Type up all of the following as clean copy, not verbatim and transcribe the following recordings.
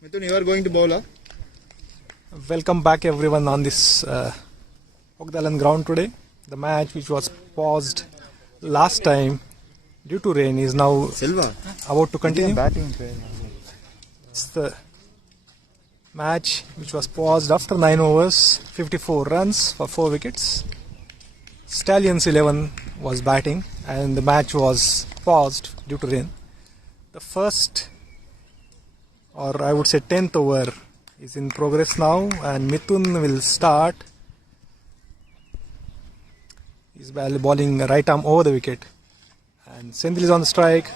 Mithun, you are going to bowl, huh? Welcome back everyone on this Ogdalan ground today. The match which was paused last time due to rain is now about to continue. It's the match which was paused after 9 overs, 54 runs for 4 wickets. Stallions 11 was batting and the match was paused due to rain. The first, or I would say 10th over is in progress now, and Mithun will start. He's bowling right arm over the wicket, and Senthil is on the strike.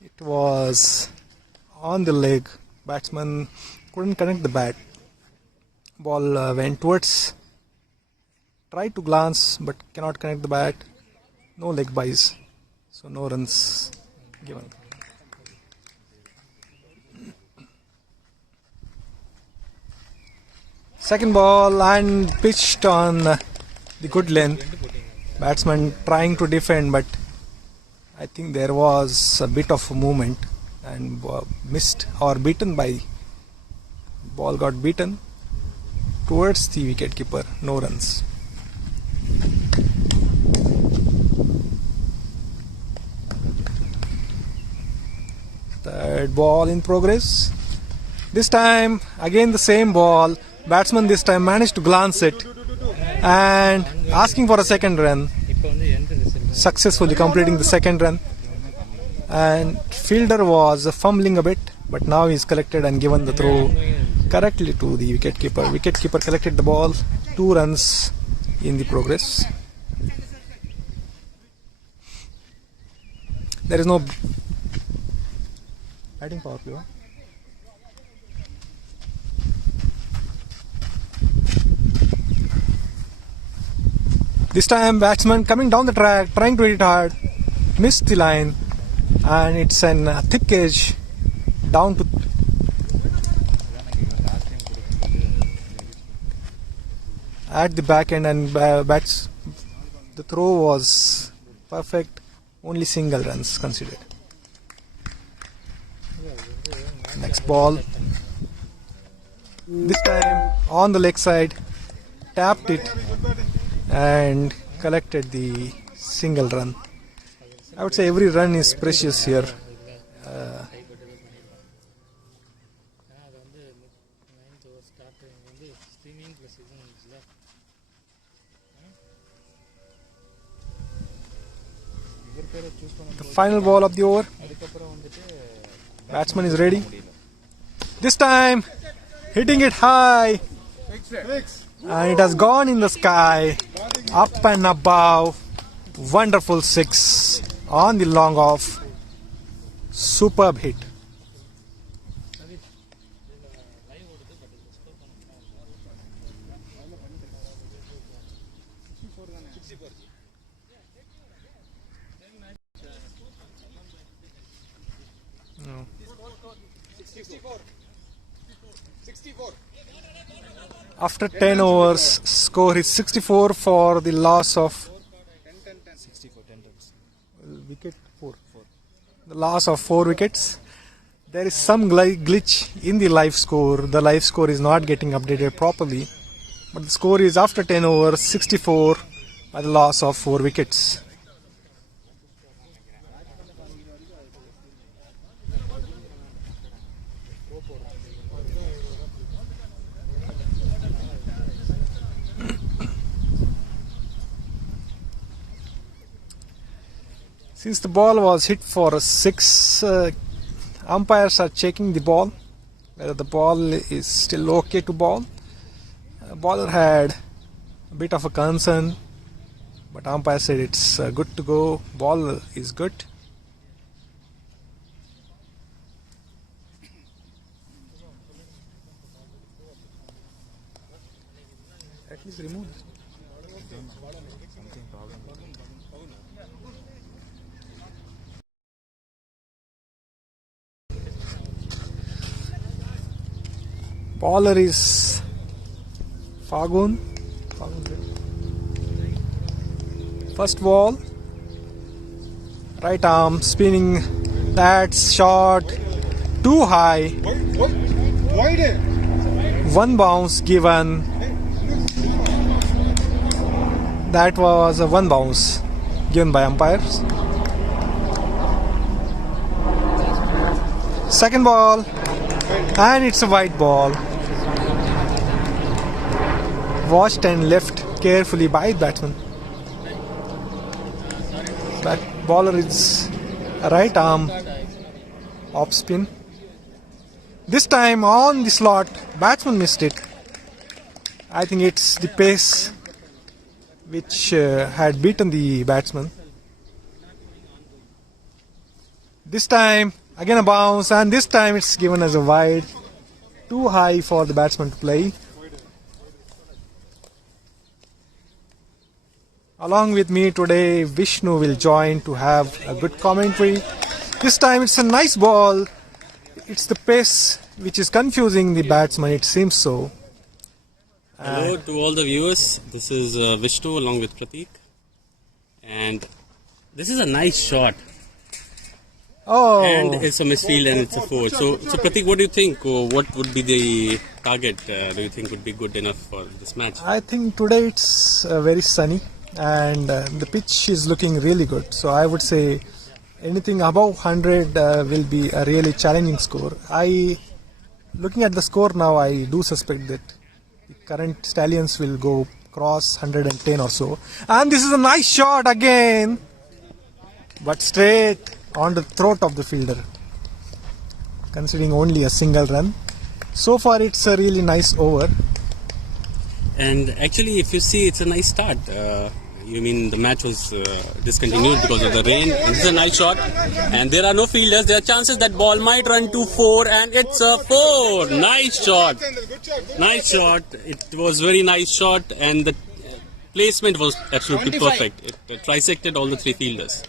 It was on the leg. Batsman couldn't connect the bat. Ball went towards. Tried to glance but cannot connect the bat. No leg buys, so no runs given. Second ball and pitched on the good length. Batsman trying to defend, but I think there was a bit of a movement and missed or beaten by. Ball got beaten towards the wicketkeeper. No runs. Third ball in progress. This time again the same ball. Batsman this time managed to glance it and asking for a second run. Successfully completing the second run. And fielder was fumbling a bit, but now he's collected and given the throw correctly to the wicketkeeper. Wicketkeeper collected the ball. 2 runs in the progress. There is no batting power play. This time batsman coming down the track, trying to hit hard, missed the line, and it's an thick edge down to at the back end, and the throw was perfect. Only single runs considered. Next ball. This time on the leg side, tapped it and collected the single run. I would say every run is precious here. The final ball of the over. Batsman is ready. This time hitting it high, and it has gone in the sky, up and above. Wonderful 6 on the long off. Superb hit. No. 64. After 10 overs, score is 64 for the loss of 10 wicket 4. The loss of 4 wickets. There is some glitch in the live score. The live score is not getting updated properly, but the score is after 10 overs 64 by the loss of 4 wickets. Since the ball was hit for a 6, umpires are checking the ball, whether the ball is still okay to ball. Bowler had a bit of a concern, but umpire said it's good to go. Ball is good. At least remove this. Bowler is Fagun. First ball, Right arm spinning. That's shot too high. One bounce given. That was a one bounce given by umpires. Second ball, and it's a white ball. Watched and left carefully by the batsman. That bowler is a right arm off spin. This time on the slot, batsman missed it. I think it's the pace which had beaten the batsman. This time again a bounce, and this time it's given as a wide. Too high for the batsman to play. Along with me today, Vishnu will join to have a good commentary. This time it's a nice ball. It's the pace which is confusing the batsman, it seems so. Hello to all the viewers. This is Vishnu along with Pratik. And this is a nice shot. Oh. And it's a misfield and it's a four. So Pratik, what do you think? What would be the target? Do you think would be good enough for this match? I think today it's very sunny and the pitch is looking really good. So I would say anything above 100 will be a really challenging score. Looking at the score now, I do suspect that the current Stallions will go cross 110 or so. And this is a nice shot again, but straight on the throat of the fielder, considering only a single run. So far it's a really nice over. And actually, if you see, it's a nice start. You mean the match was discontinued because of the rain. And this is a nice shot. And there are no fielders. There are chances that ball might run to four. And it's a four. Nice shot. Nice shot. It was very nice shot. And the placement was absolutely perfect. It trisected all the three fielders.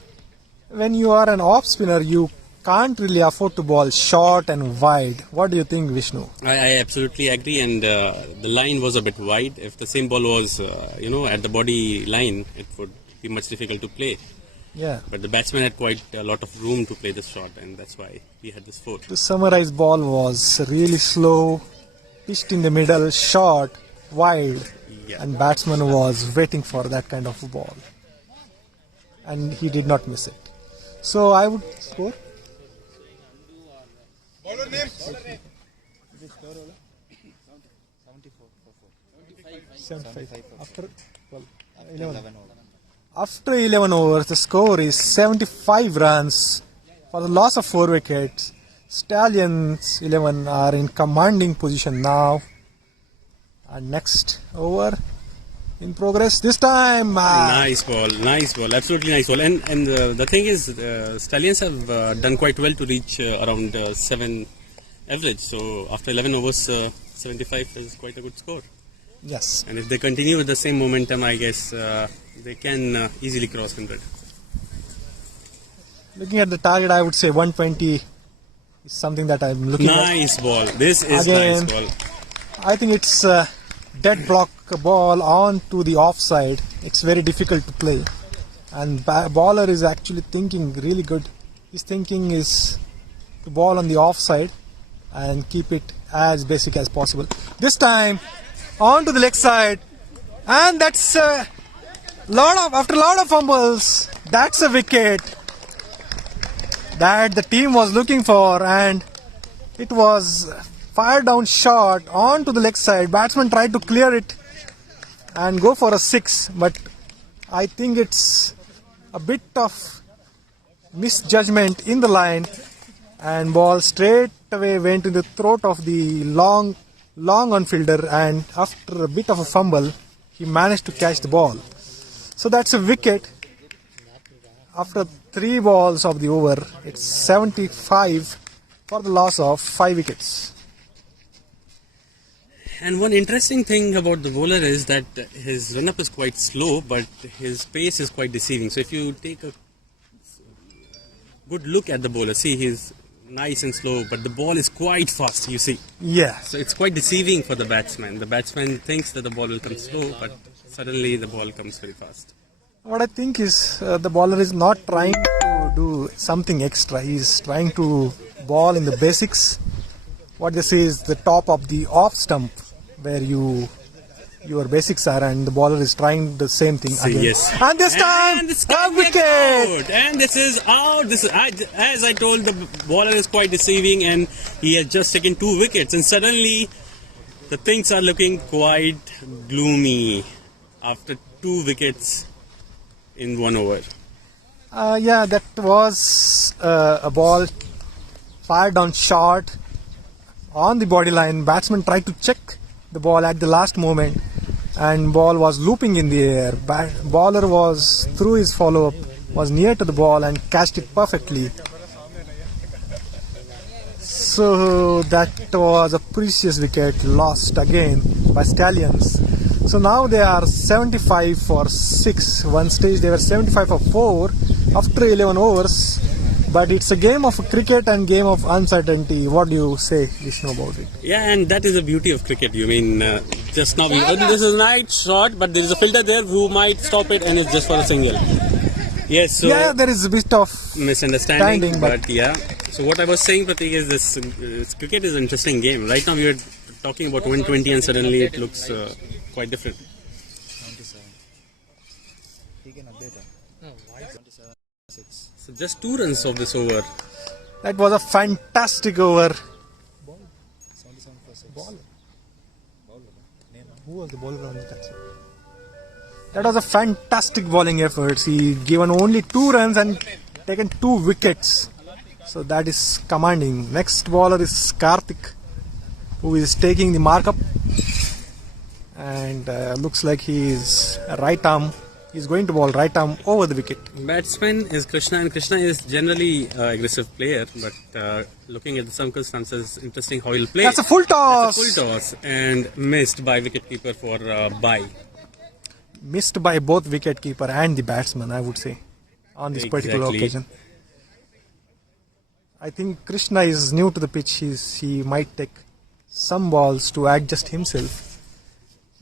When you are an off spinner, you can't really afford to bowl short and wide. What do you think, Vishnu? I absolutely agree, and the line was a bit wide. If the same ball was, at the body line, it would be much difficult to play. Yeah. But the batsman had quite a lot of room to play this shot, and that's why we had this four. To summarize, ball was really slow, pitched in the middle, short, wide, and batsman was waiting for that kind of ball. And he did not miss it. So I would score. Bowler name? 75. After 11 overs, the score is 75 runs for the loss of 4 wickets. Stallions 11 are in commanding position now. And next over in progress. This time, nice ball, absolutely nice ball. And the thing is, Stallions have done quite well to reach around 7 average. So after 11 overs, 75 is quite a good score. Yes. And if they continue with the same momentum, I guess they can easily cross 100. Looking at the target, I would say 120 is something that I'm looking at. Nice ball. This is Again, nice ball. I think it's dead block ball on to the offside. It's very difficult to play, and bowler is actually thinking really good. His thinking is to ball on the offside and keep it as basic as possible. This time on to the leg side, and that's after a lot of fumbles, that's a wicket that the team was looking for, and it was fire down shot onto the leg side. Batsman tried to clear it and go for a 6, but I think it's a bit of misjudgment in the line, and ball straight away went in the throat of the long on fielder, and after a bit of a fumble he managed to catch the ball. So that's a wicket. After 3 balls of the over, it's 75 for the loss of 5 wickets. And one interesting thing about the bowler is that his run-up is quite slow, but his pace is quite deceiving. So if you take a good look at the bowler, see he's nice and slow, but the ball is quite fast, you see. Yeah. So it's quite deceiving for the batsman. The batsman thinks that the ball will come slow, but suddenly the ball comes very fast. What I think is the bowler is not trying to do something extra. He's trying to ball in the basics. What they say is the top of the off stump where your basics are, and the bowler is trying the same thing again. Yes. And this time, a wicket! Out. And this is out. As I told, the bowler is quite deceiving, and he has just taken 2 wickets. And suddenly, the things are looking quite gloomy after 2 wickets in 1 over. Yeah, that was a ball fired on short on the body line. Batsman tried to check the ball at the last moment, and ball was looping in the air. Bowler was through his follow-up, was near to the ball and catched it perfectly. So that was a precious wicket lost again by Stallions. So now they are 75 for 6. One stage they were 75 for 4 after 11 overs. But it's a game of cricket and game of uncertainty. What do you say, Vishnu, about it? Yeah, and that is the beauty of cricket. You mean, just now this is a nice shot, but there is a fielder there who might stop it, and it's just for a single. Yes, so yeah, there is a bit of misunderstanding, but yeah. So what I was saying, Pratik, is this cricket is an interesting game. Right now we are talking about 120, and suddenly it looks quite different. 97. He can update that. No, why 27? 6. So just 2 runs of this over. That was a fantastic over. 77 for 6. Ball. Bowler. Who was the bowler on the catch? That was a fantastic bowling effort. He given only 2 runs and taken 2 wickets. So that is commanding. Next bowler is Karthik, who is taking the markup, and looks like he is right arm. He's going to bowl right arm over the wicket. Batsman is Krishna, and Krishna is generally aggressive player, but looking at the circumstances, interesting how he'll play. That's a full toss. That's a full toss, and missed by wicketkeeper for bye. Missed by both wicketkeeper and the batsman, I would say, on this particular occasion. I think Krishna is new to the pitch. He might take some balls to adjust himself,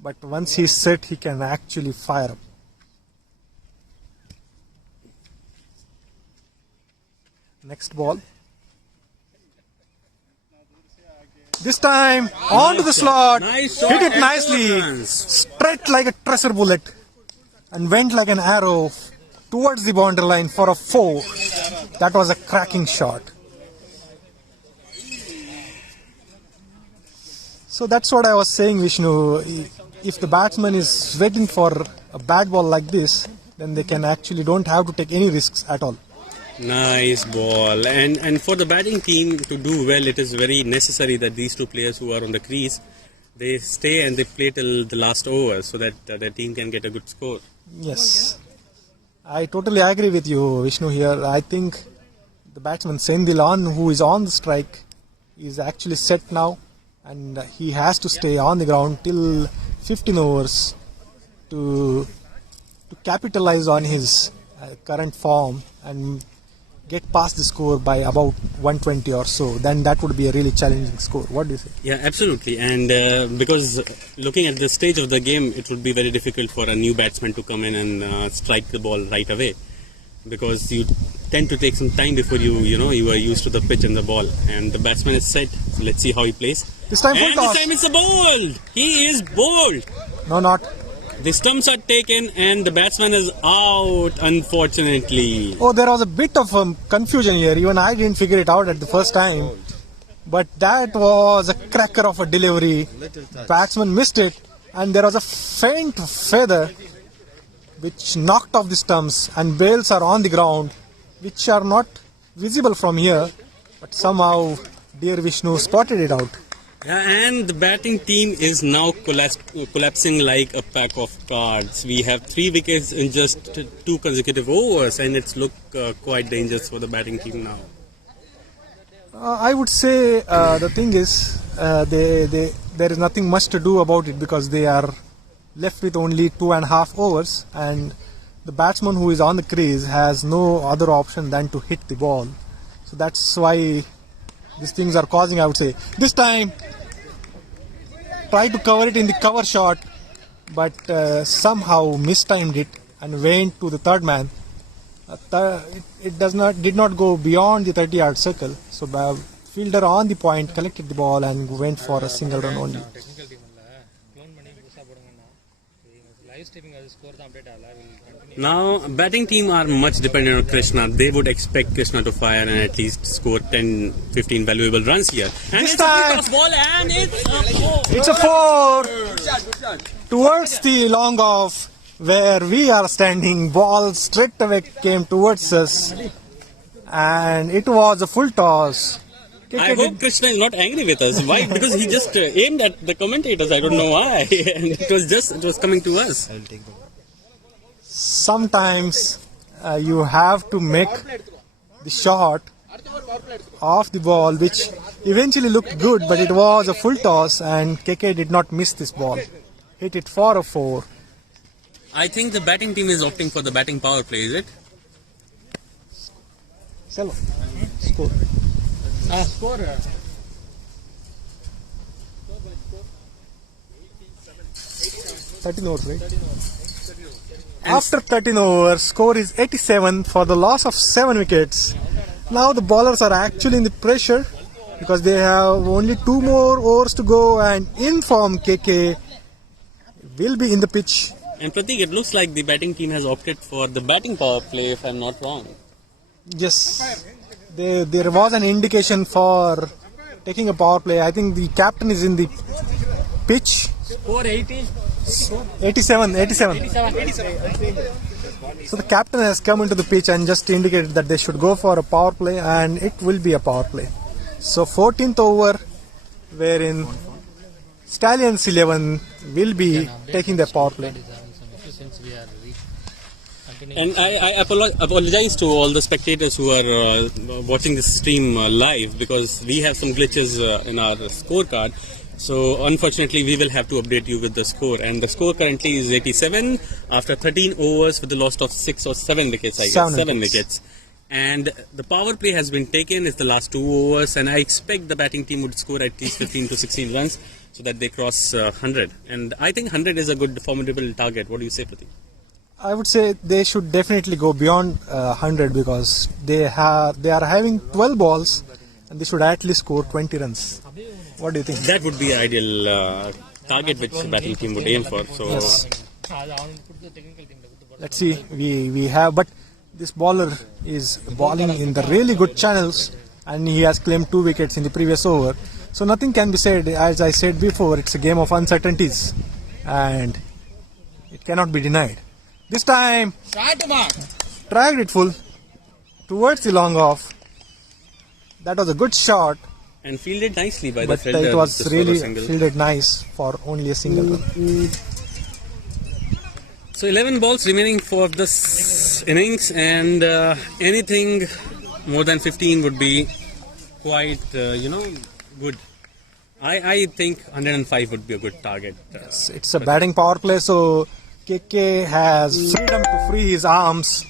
but once he's set, he can actually fire up. Next ball. This time onto the slot. Nice Hit it nicely. Straight like a tracer bullet and went like an arrow towards the boundary line for a 4. That was a cracking shot. So that's what I was saying, Vishnu. If the batsman is waiting for a bad ball like this, then they can actually don't have to take any risks at all. Nice ball. And for the batting team to do well, it is very necessary that these 2 players who are on the crease, they stay and they play till the last over so that their team can get a good score. Yes. I totally agree with you, Vishnu, here. I think the batsman Sendilan, who is on the strike, is actually set now, and he has to stay on the ground till 15 overs to capitalize on his current form and get past the score by about 120 or so. Then that would be a really challenging score. What do you say? Yeah, absolutely. And because looking at the stage of the game, it would be very difficult for a new batsman to come in and strike the ball right away, because you tend to take some time before you are used to the pitch and the ball. And the batsman is set. So let's see how he plays. This time full toss. This time it's a ball. He is bowled. No, not. The stumps are taken and the batsman is out, unfortunately. Oh, there was a bit of confusion here. Even I didn't figure it out at the first time. But that was a cracker of a delivery. Batsman missed it, and there was a faint feather which knocked off the stumps, and bails are on the ground, which are not visible from here. But somehow, dear Vishnu spotted it out. Yeah, and the batting team is now collapsing like a pack of cards. We have 3 wickets in just 2 consecutive overs, and it's looked quite dangerous for the batting team now. I would say the thing is, there is nothing much to do about it, because they are left with only 2.5 overs, and the batsman who is on the crease has no other option than to hit the ball. So that's why these things are causing, I would say. This time, tried to cover it in the cover shot, but somehow mistimed it and went to the third man. It did not go beyond the 30-yard circle. So fielder on the point collected the ball and went for a single run only. Technical team clone பண்ணி புதுசா போடுங்கன்னா live streaming அது score தான் update ஆகல will continue. Now, batting team are much dependent on Krishna. They would expect Krishna to fire and at least score 10-15 valuable runs here. And This it's a time- toss ball and it's a 4. It's a 4 towards the long off where we are standing. Ball straight away came towards us and it was a full toss. I hope Krishna is not angry with us. Why? Because he just aimed at the commentators. I don't know why. And it was coming to us. I will take the ball. Sometimes you have to make the shot off the ball, which eventually looked good, but it was a full toss and KK did not miss this ball. Hit it for a 4. I think the batting team is opting for the batting power play, is it? Sell. Score. Score 13 overs, right? After 13 overs, score is 87 for the loss of 7 wickets. Now the bowlers are actually in the pressure because they have only 2 more overs to go, and in form KK will be in the pitch. And Pratik, it looks like the batting team has opted for the batting power play, if I'm not wrong. Yes, there was an indication for taking a power play. I think the captain is in the pitch. score 80 87. So the captain has come into the pitch and just indicated that they should go for a power play, and it will be a power play. So 14th over, wherein Stallions 11 will be taking the power play. since we are And I apologize to all the spectators who are watching this stream live, because we have some glitches in our scorecard. So unfortunately we will have to update you with the score, and the score currently is 87 after 13 overs with the loss of 6 or 7 wickets, I guess. 7 wickets. And the power play has been taken. It's the last 2 overs, and I expect the batting team would score at least 15 to 16 runs so that they cross 100. And I think 100 is a good formidable target. What do you say, Pratik? I would say they should definitely go beyond 100 because they are having 12 balls and they should at least score 20 runs. What do you think? That would be an ideal target which the batting team would aim for. So Yes. Let's see. We have, but this bowler is bowling in the really good channels, and he has claimed 2 wickets in the previous over. So nothing can be said. As I said before, it's a game of uncertainties, and it cannot be denied. This time, dragged it full towards the long off. That was a good shot, and fielded nicely by the but fielder. it was just for a really single. fielded nice for only a single run. So 11 balls remaining for this innings, and anything more than 15 would be quite, good. I think 105 would be a good target. It's a batting power play, so KK has freedom to free his arms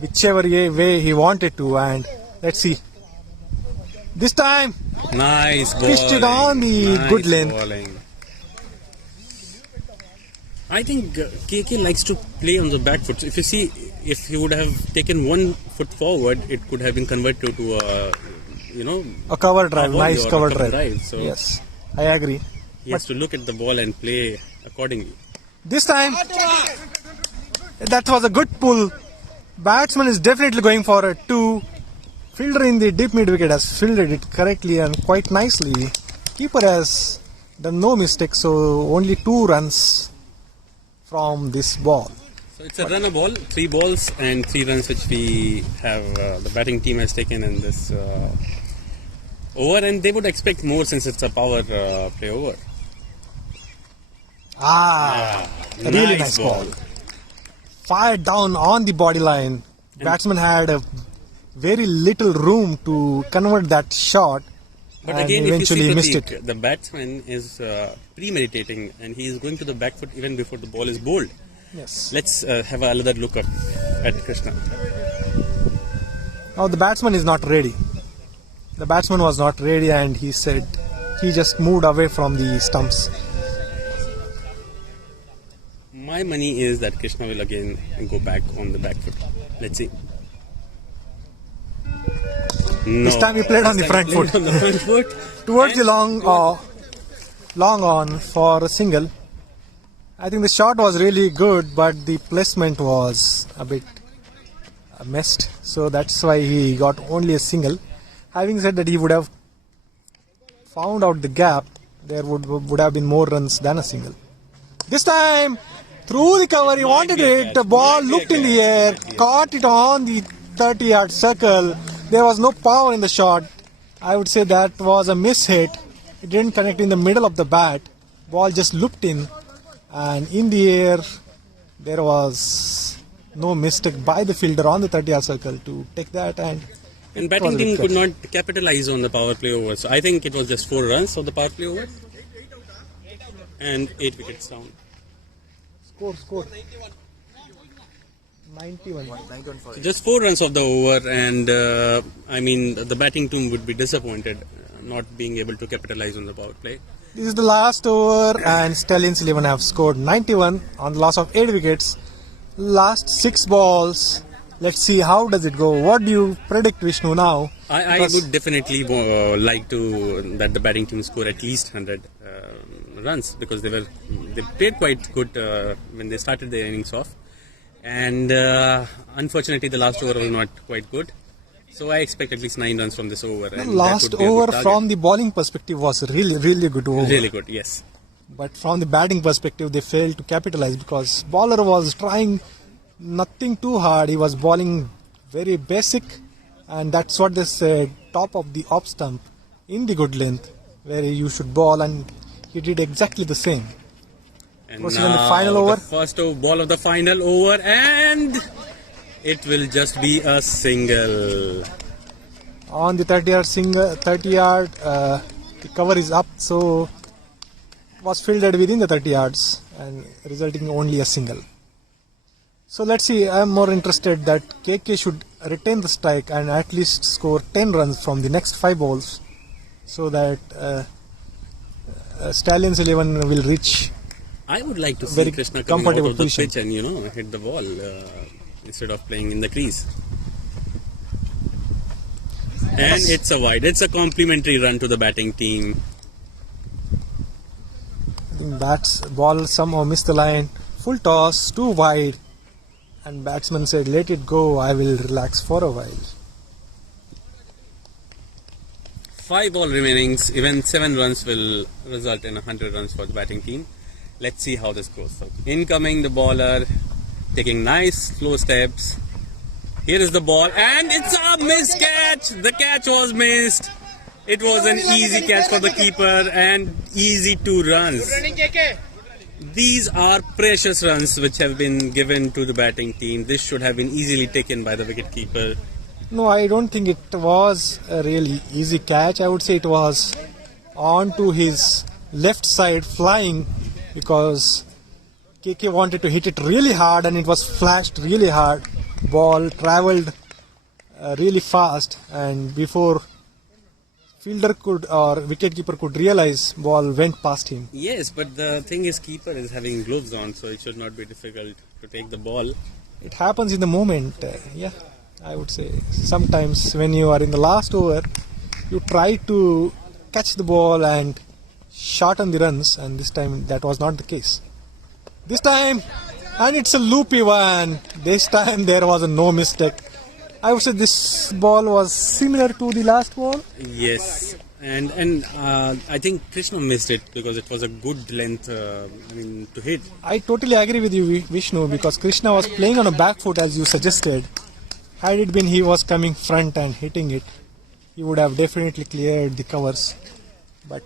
whichever way he wanted to, and let's see. This time, Nice bowling. Pitched it on the Nice good length. bowling. I think KK likes to play on the back foot. If you see, if he would have taken 1 foot forward, it could have been converted to a, a cover drive, volley nice or a cover cover drive. drive, so- Yes, I agree. he has to look at the ball and play accordingly. This time, that was a good pull. Batsman is definitely going for a 2. Fielder in the deep mid wicket has fielded it correctly and quite nicely. Keeper has done no mistake, so only 2 runs from this ball. So it's a runner ball, 3 balls and 3 runs which we have, the batting team has taken in this over, and they would expect more since it's a power play over. Really nice ball. Fired down on the body line. Batsman had a very little room to convert that shot, But and again, if you eventually see missed Pratik, it. the batsman is premeditating, and he is going to the back foot even before the ball is bowled. Yes. Let's have another look at Krishna. Now the batsman is not ready. The batsman was not ready, and he said he just moved away from the stumps. My money is that Krishna will again go back on the back foot. Let's see. No. This time he played on the front foot. On the front foot. Towards the long on for a single. I think the shot was really good, but the placement was a bit messed. So that's why he got only a single. Having said that, he would have found out the gap. There would have been more runs than a single. This time, through the cover, he wanted it. The ball looked in the air, caught it on the 30-yard circle. There was no power in the shot. I would say that was a miss hit. It didn't connect in the middle of the bat. Ball just looked in, and in the air, there was no mistake by the fielder on the 30-yard circle to take that. And batting team could not capitalize on the power play over. So I think it was just 4 runs of the power play over. And 8 wickets down. Score. 91. So just 4 runs of the over, and the batting team would be disappointed not being able to capitalize on the power play. This is the last over, and Stallions 11 have scored 91 on the loss of 8 wickets. Last 6 balls. Let's see how does it go. What do you predict, Vishnu, now? I would definitely like to that the batting team score at least 100 runs, because they played quite good when they started their innings off, and unfortunately the last over was not quite good. So I expect at least 9 runs from this over. The last over from the bowling perspective was really good over. Really good, yes. But from the batting perspective, they failed to capitalize because bowler was trying nothing too hard. He was bowling very basic, and that's what they said, top of the off stump in the good length where you should bowl, and he did exactly the same. And Proceed on the final over. The first ball of the final over, and it will just be a single. On the 30 yard, the cover is up, so was fielded within the 30 yards and resulting in only a single. So let's see, I'm more interested that KK should retain the strike and at least score 10 runs from the next 5 balls, so that Stallions 11 will reach. I would like to see very Krishna coming out comfortable of the position. pitch and hit the ball instead of playing in the crease. And it's a wide. It's a complimentary run to the batting team. I think ball somehow missed the line. Full toss, too wide. And batsman said, let it go, I will relax for a while. 5 ball remaining, even 7 runs will result in 100 runs for the batting team. Let's see how this goes. So, incoming the bowler, taking nice slow steps. Here is the ball, and it's a missed catch. The catch was missed. It was an easy catch for the keeper and easy 2 runs. These are precious runs which have been given to the batting team. This should have been easily taken by the wicketkeeper. No, I don't think it was a really easy catch. I would say it was onto his left side flying, because KK wanted to hit it really hard and it was flashed really hard. Ball travelled really fast, and before fielder could or wicketkeeper could realize, ball went past him. Yes, but the thing is, keeper is having gloves on, so it should not be difficult to take the ball. It happens in the moment. Yeah, I would say sometimes when you are in the last over, you try to catch the ball and shorten the runs, and this time that was not the case. This time, and it's a loopy one. This time there was no mistake. I would say this ball was similar to the last ball. Yes, and I think Krishna missed it because it was a good length to hit. I totally agree with you, Vishnu, because Krishna was playing on a back foot as you suggested. Had it been he was coming front and hitting it, he would have definitely cleared the covers. But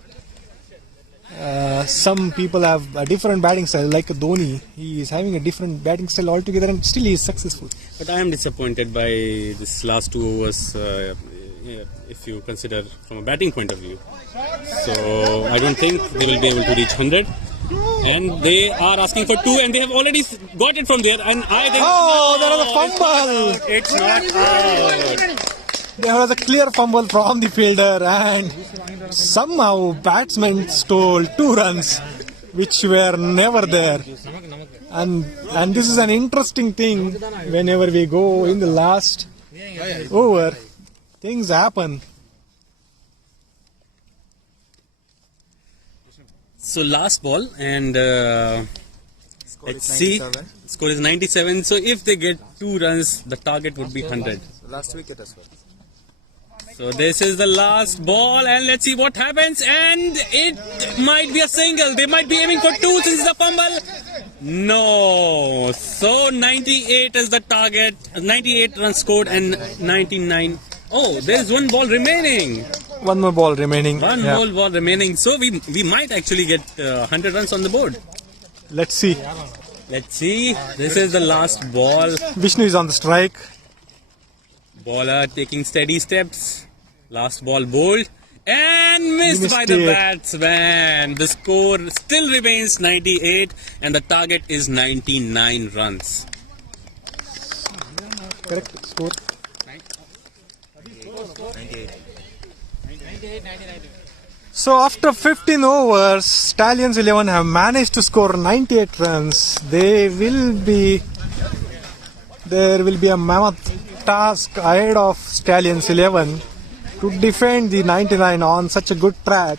some people have a different batting style, like Dhoni. He is having a different batting style altogether, and still he is successful. But I am disappointed by this last 2 overs, if you consider from a batting point of view. So I don't think they will be able to reach 100. And they are asking for 2, and they have already got it from there. And I think there was a fumble. It's not out. There was a clear fumble from the fielder, and somehow batsmen stole 2 runs which were never there. And this is an interesting thing whenever we go in the last over. Things happen. So last ball and Score let's is see. 97. Score is 97. So if they get 2 runs, the target would be 100. Last wicket as well. So this is the last ball and let's see what happens. And it might be a single. They might be aiming for 2 since the fumble. No. So 98 is the target. 98 runs scored and 99. Oh, there's 1 ball remaining. One more ball remaining. One Yeah. whole ball remaining. So we might actually get 100 runs on the board. Let's see. Let's see. This is the last ball. Vishnu is on the strike. Bowler taking steady steps. Last ball bowled and missed Missed by the it. batsman. The score still remains 98 and the target is 99 runs. Correct score. 98. So after 15 overs, Stallions 11 have managed to score 98 runs. There will be a mammoth task ahead of Stallions 11 to defend the 99 on such a good track.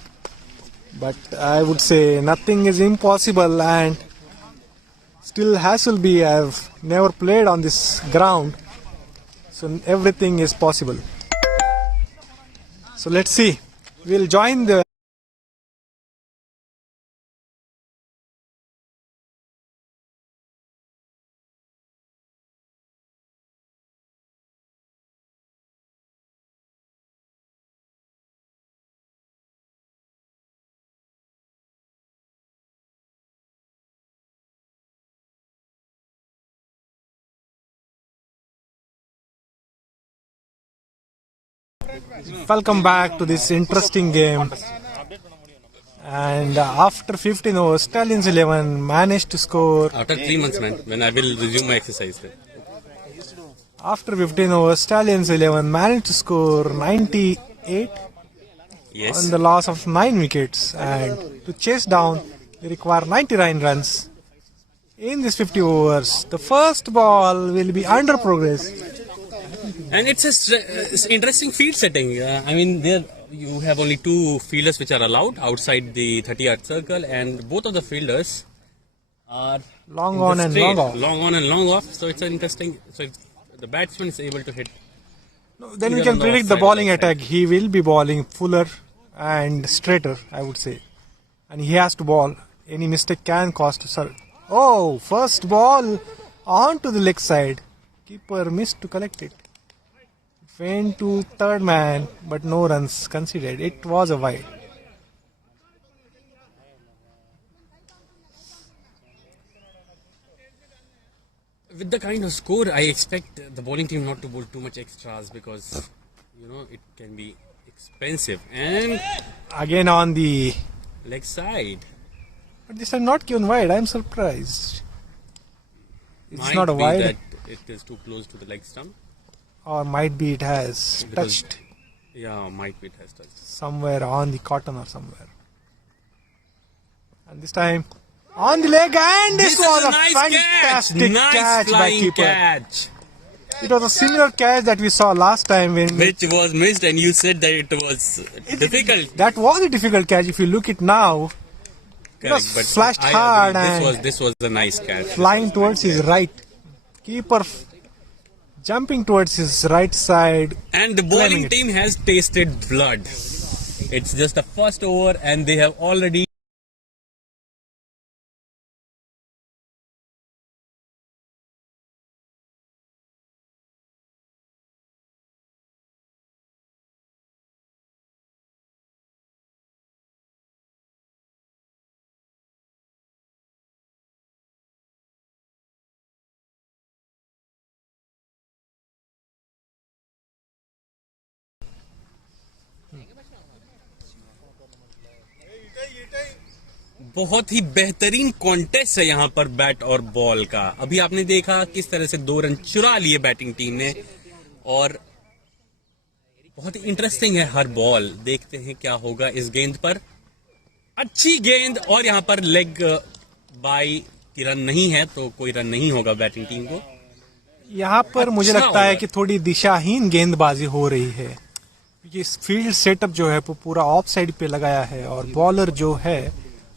But I would say nothing is impossible, and still Hassleby have never played on this ground, so everything is possible. So let's see. We'll join the welcome back to this interesting game. And after 15 overs, Stallions 11 managed to score. After 3 months, man, when I will resume my exercise then. After 15 overs, Stallions 11 managed to score 98 Yes. on the loss of 9 wickets. And to chase down, they require 99 runs. In this 50 overs, the first ball will be under progress. And it's it's interesting field setting. I mean, there you have only 2 fielders which are allowed outside the 30-yard circle, and both of the fielders are Long in the on and straight, long off. long on and long off. So it's an interesting. So if the batsman is able to hit. Then we Either can on the predict the offside or bowling outside. attack. He will be bowling fuller and straighter, I would say. And he has to bowl. Any mistake can cost. Sir. Oh, first ball onto the leg side. Keeper missed to collect it. Went to third man, but no runs considered. It was a wide. With the kind of score, I expect the bowling team not to bowl too much extras because it can be expensive. And Again on the. leg side. But this time not given wide. I'm surprised. It's Might not a be wide. that it is too close to the leg stump. Or might be it has Because- touched Yeah, might be it has touched. somewhere on the cotton or somewhere. And this time on the leg, and this was a fantastic Nice catch by flying keeper. catch. It was a similar catch that we saw last time when Which was missed, and you said that it was difficult. that was a difficult catch. If you look it now, it was but flashed I hard agree. and This was a nice catch. flying towards his right. Keeper jumping towards his right side. And the Claiming bowling it. team has tasted blood. It's just the first over, and they have already. बहुत ही बेहतरीन contest है यहाँ पर bat और ball का. अभी आपने देखा किस तरह से 2 रन चुरा लिए बैटिंग टीम ने, और बहुत ही इंटरेस्टिंग है हर बॉल. देखते हैं क्या होगा इस गेंद पर. अच्छी गेंद, और यहाँ पर लेग बाई की रन नहीं है, तो कोई रन नहीं होगा बैटिंग टीम को. यहाँ पर मुझे अच्छा लगता है होगा. कि थोड़ी दिशाहीन गेंदबाजी हो रही है. क्योंकि इस फील्ड सेटअप जो है वो पूरा ऑफ साइड पे लगाया है और बॉलर जो है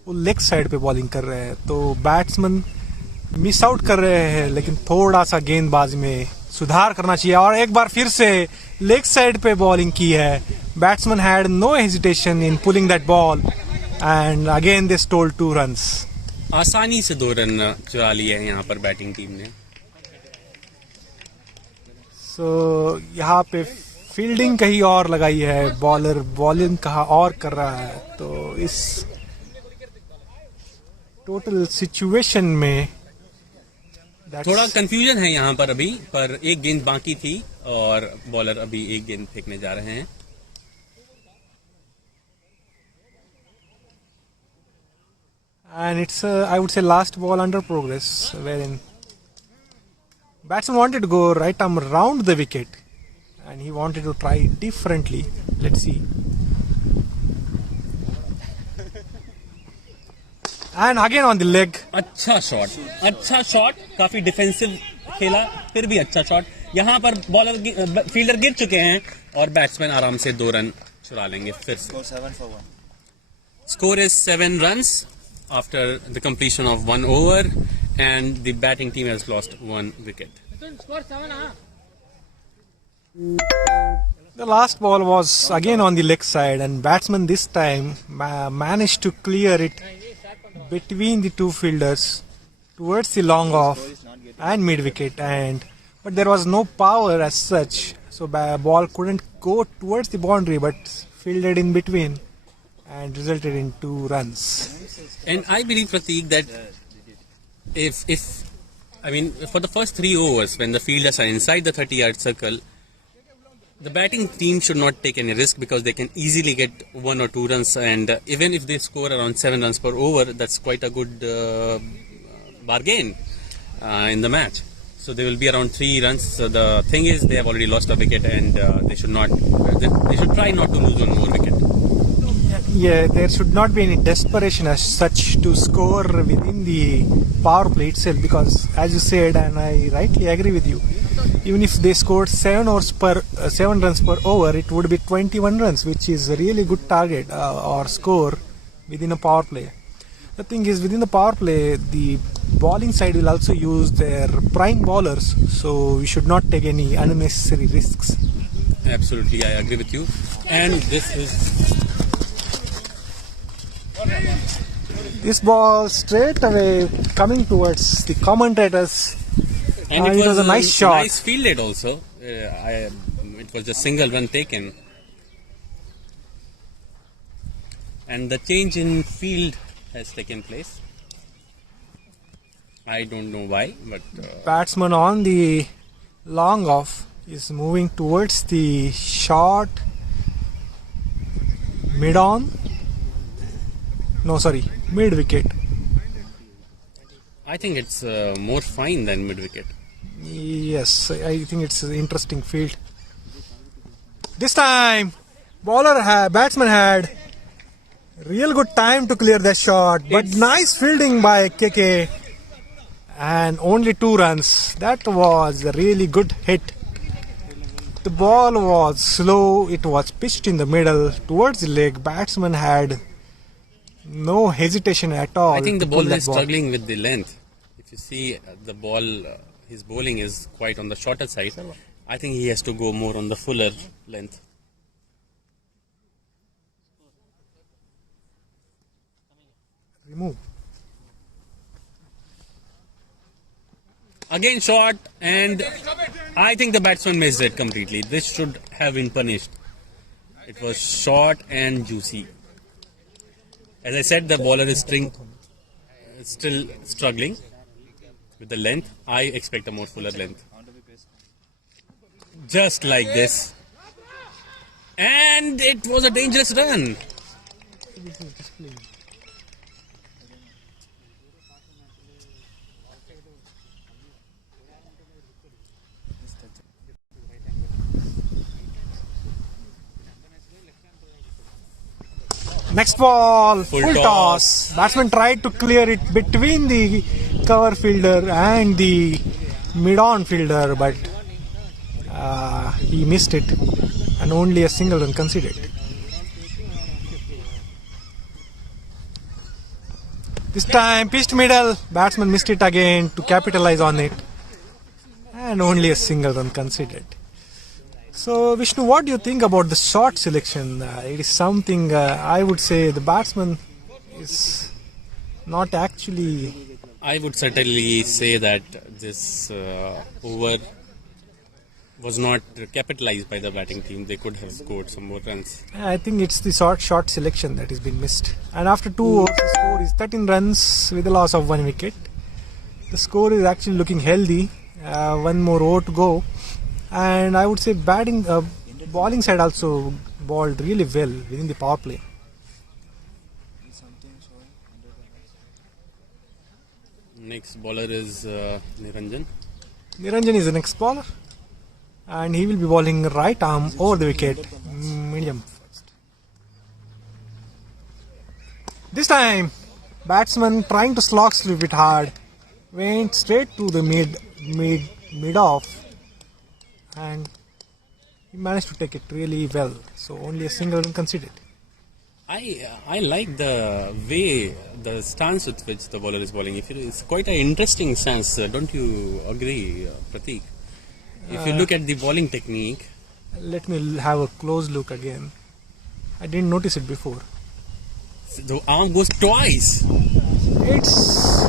वो लेग साइड पे बॉलिंग कर रहे हैं, तो बैट्समैन मिस आउट कर रहे हैं, लेकिन थोड़ा सा गेंदबाजी में सुधार करना चाहिए। और एक बार फिर से लेग साइड पे बॉलिंग की है। Batsman had no hesitation in pulling that ball and again they stole 2 runs. आसानी से 2 रन चुरा लिए हैं यहाँ पर बैटिंग टीम ने। सो यहाँ पे फील्डिंग कहीं और लगाई है, बॉलर बॉलिंग कहाँ और कर रहा है, तो इस टोटल सिचुएशन में थोड़ा कंफ्यूजन है यहाँ पर अभी, पर एक गेंद बाकी थी और बॉलर अभी एक गेंद फेंकने जा रहे हैं। and it's I would say last ball under progress, wherein batsman wanted to go right arm round the wicket and he wanted to try differently. Let's see. And again on the leg. अच्छा shot, काफी defensive खेला, फिर भी अच्छा shot. यहाँ पर bowler fielder गिर चुके हैं और बैट्समैन आराम से 2 रन चुरा लेंगे फिर से। Score is 7 runs after the completion of 1 over and the batting team has lost 1 wicket. The last ball was again on the leg side and batsman this time managed to clear it between the 2 fielders towards the long off and mid wicket, but there was no power as such, so ball couldn't go towards the boundary but fielded in between and resulted in 2 runs. And I believe, Prateek, that if I mean for the first 3 overs when the fielders are inside the 30-yard circle, the batting team should not take any risk because they can easily get 1 or 2 runs, and even if they score around 7 runs per over, that's quite a good bargain in the match. So they will be around 3 runs. So the thing is, they have already lost a wicket, and they should try not to lose 1 more wicket. Yeah, there should not be any desperation as such to score within the power play itself, because as you said, and I rightly agree with you, even if they scored 7 runs per over, it would be 21 runs, which is a really good target or score within a power play. The thing is, within the power play, the bowling side will also use their prime bowlers, so we should not take any unnecessary risks. Absolutely, I agree with you. And this ball straight away coming towards the commentators, and it was a nice shot. Nice fielded also. It was just single run taken. And the change in field has taken place. I don't know why, but batsman on the long off is moving towards the short mid wicket. I think it's more fine than mid wicket. Yes, I think it's an interesting field. This time, batsman had real good time to clear the shot, but nice fielding by KK, and only 2 runs. That was a really good hit. The ball was slow, it was pitched in the middle towards the leg. Batsman had no hesitation at all. I think the bowler is struggling with the length. If you see the ball, his bowling is quite on the shorter side. I think he has to go more on the fuller length. Remove. Again shot, and I think the batsman missed it completely. This should have been punished. It was short and juicy. As I said, the bowler is still struggling with the length. I expect a more fuller length. Just like this. And it was a dangerous run. Next ball, full toss. toss. Batsman tried to clear it between the cover fielder and the mid-on fielder, but he missed it. and only a single run conceded. This time pitched middle, batsman missed it again to capitalize on it, and only a single run conceded. So Vishnu, what do you think about the shot selection? It is something I would say the batsman is not actually. I would certainly say that this over was not capitalized by the batting team. They could have scored some more runs. I think it's the short selection that has been missed. And after 2 overs, the score is 13 runs with a loss of 1 wicket. The score is actually looking healthy. One more over to go. And I would say bowling side also bowled really well within the power play. Next bowler is Niranjan. Niranjan is the next bowler. And he will be bowling right arm over the wicket, medium first. This time, batsman trying to slog sweep it hard, went straight to the mid off, and he managed to take it really well. So only a single run conceded. I like the way, the stance with which the bowler is bowling. It's quite an interesting stance, don't you agree, Prateek? If you look at the bowling technique, let me have a close look again. I didn't notice it before. the arm goes twice. It's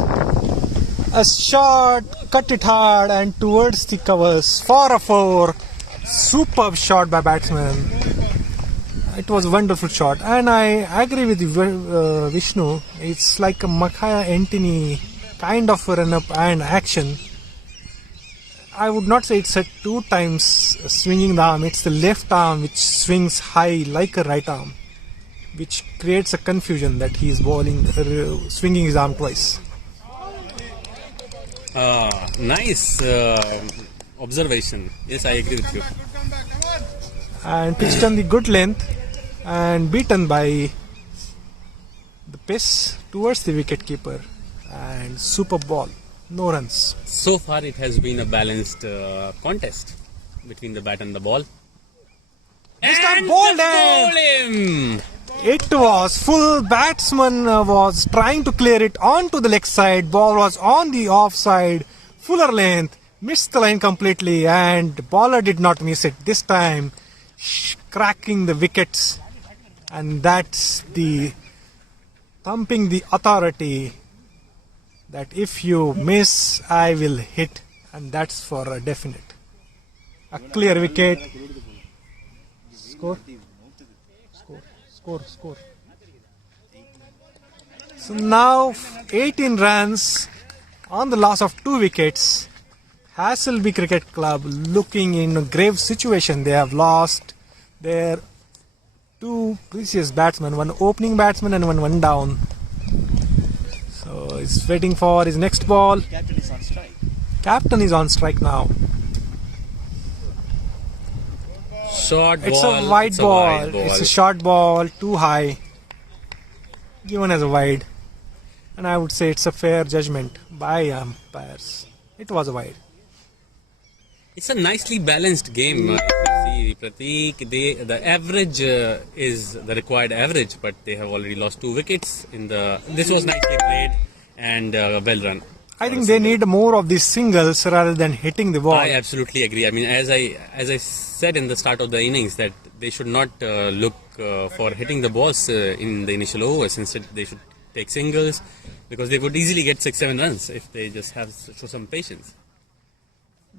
a shot, cut it hard and towards the covers. 4 of 4. Superb shot by batsman. It was a wonderful shot, and I agree with you, Vishnu. It's like a Makhaya Antony kind of run up and action. I would not say it's a 2 times swinging the arm. It's the left arm which swings high like a right arm, which creates a confusion that he is bowling, swinging his arm twice. Nice observation. Yes, I agree with you. And pitched on the good length and beaten by the pace towards the wicketkeeper, and super ball, no runs. So far it has been a balanced contest between the bat and the ball. This time bowled him! It was full. Batsman was trying to clear it onto the leg side. Ball was on the offside, fuller length, missed the line completely, and bowler did not miss it this time, cracking the wickets. And that's the thumping the authority that if you miss, I will hit, and that's for a definite. A clear wicket. Score. So now 18 runs on the loss of 2 wickets. Hassleby Cricket Club looking in a grave situation. They have lost their 2 precious batsmen, one opening batsman and one down. So he's waiting for his next ball. Captain is on strike. Captain is on strike now. Short ball. It's a wide ball. It's a short ball, too high. Given as a wide. And I would say it's a fair judgment by umpires. It was a wide. It's a nicely balanced game. If you see, Prateek, the average is the required average, but they have already lost 2 wickets. This was nicely played and well run. I think they need more of these singles rather than hitting the ball. I absolutely agree. I mean, as I said in the start of the innings, that they should not look for hitting the balls in the initial overs. Instead, they should take singles, because they would easily get 6-7 runs if they just show some patience.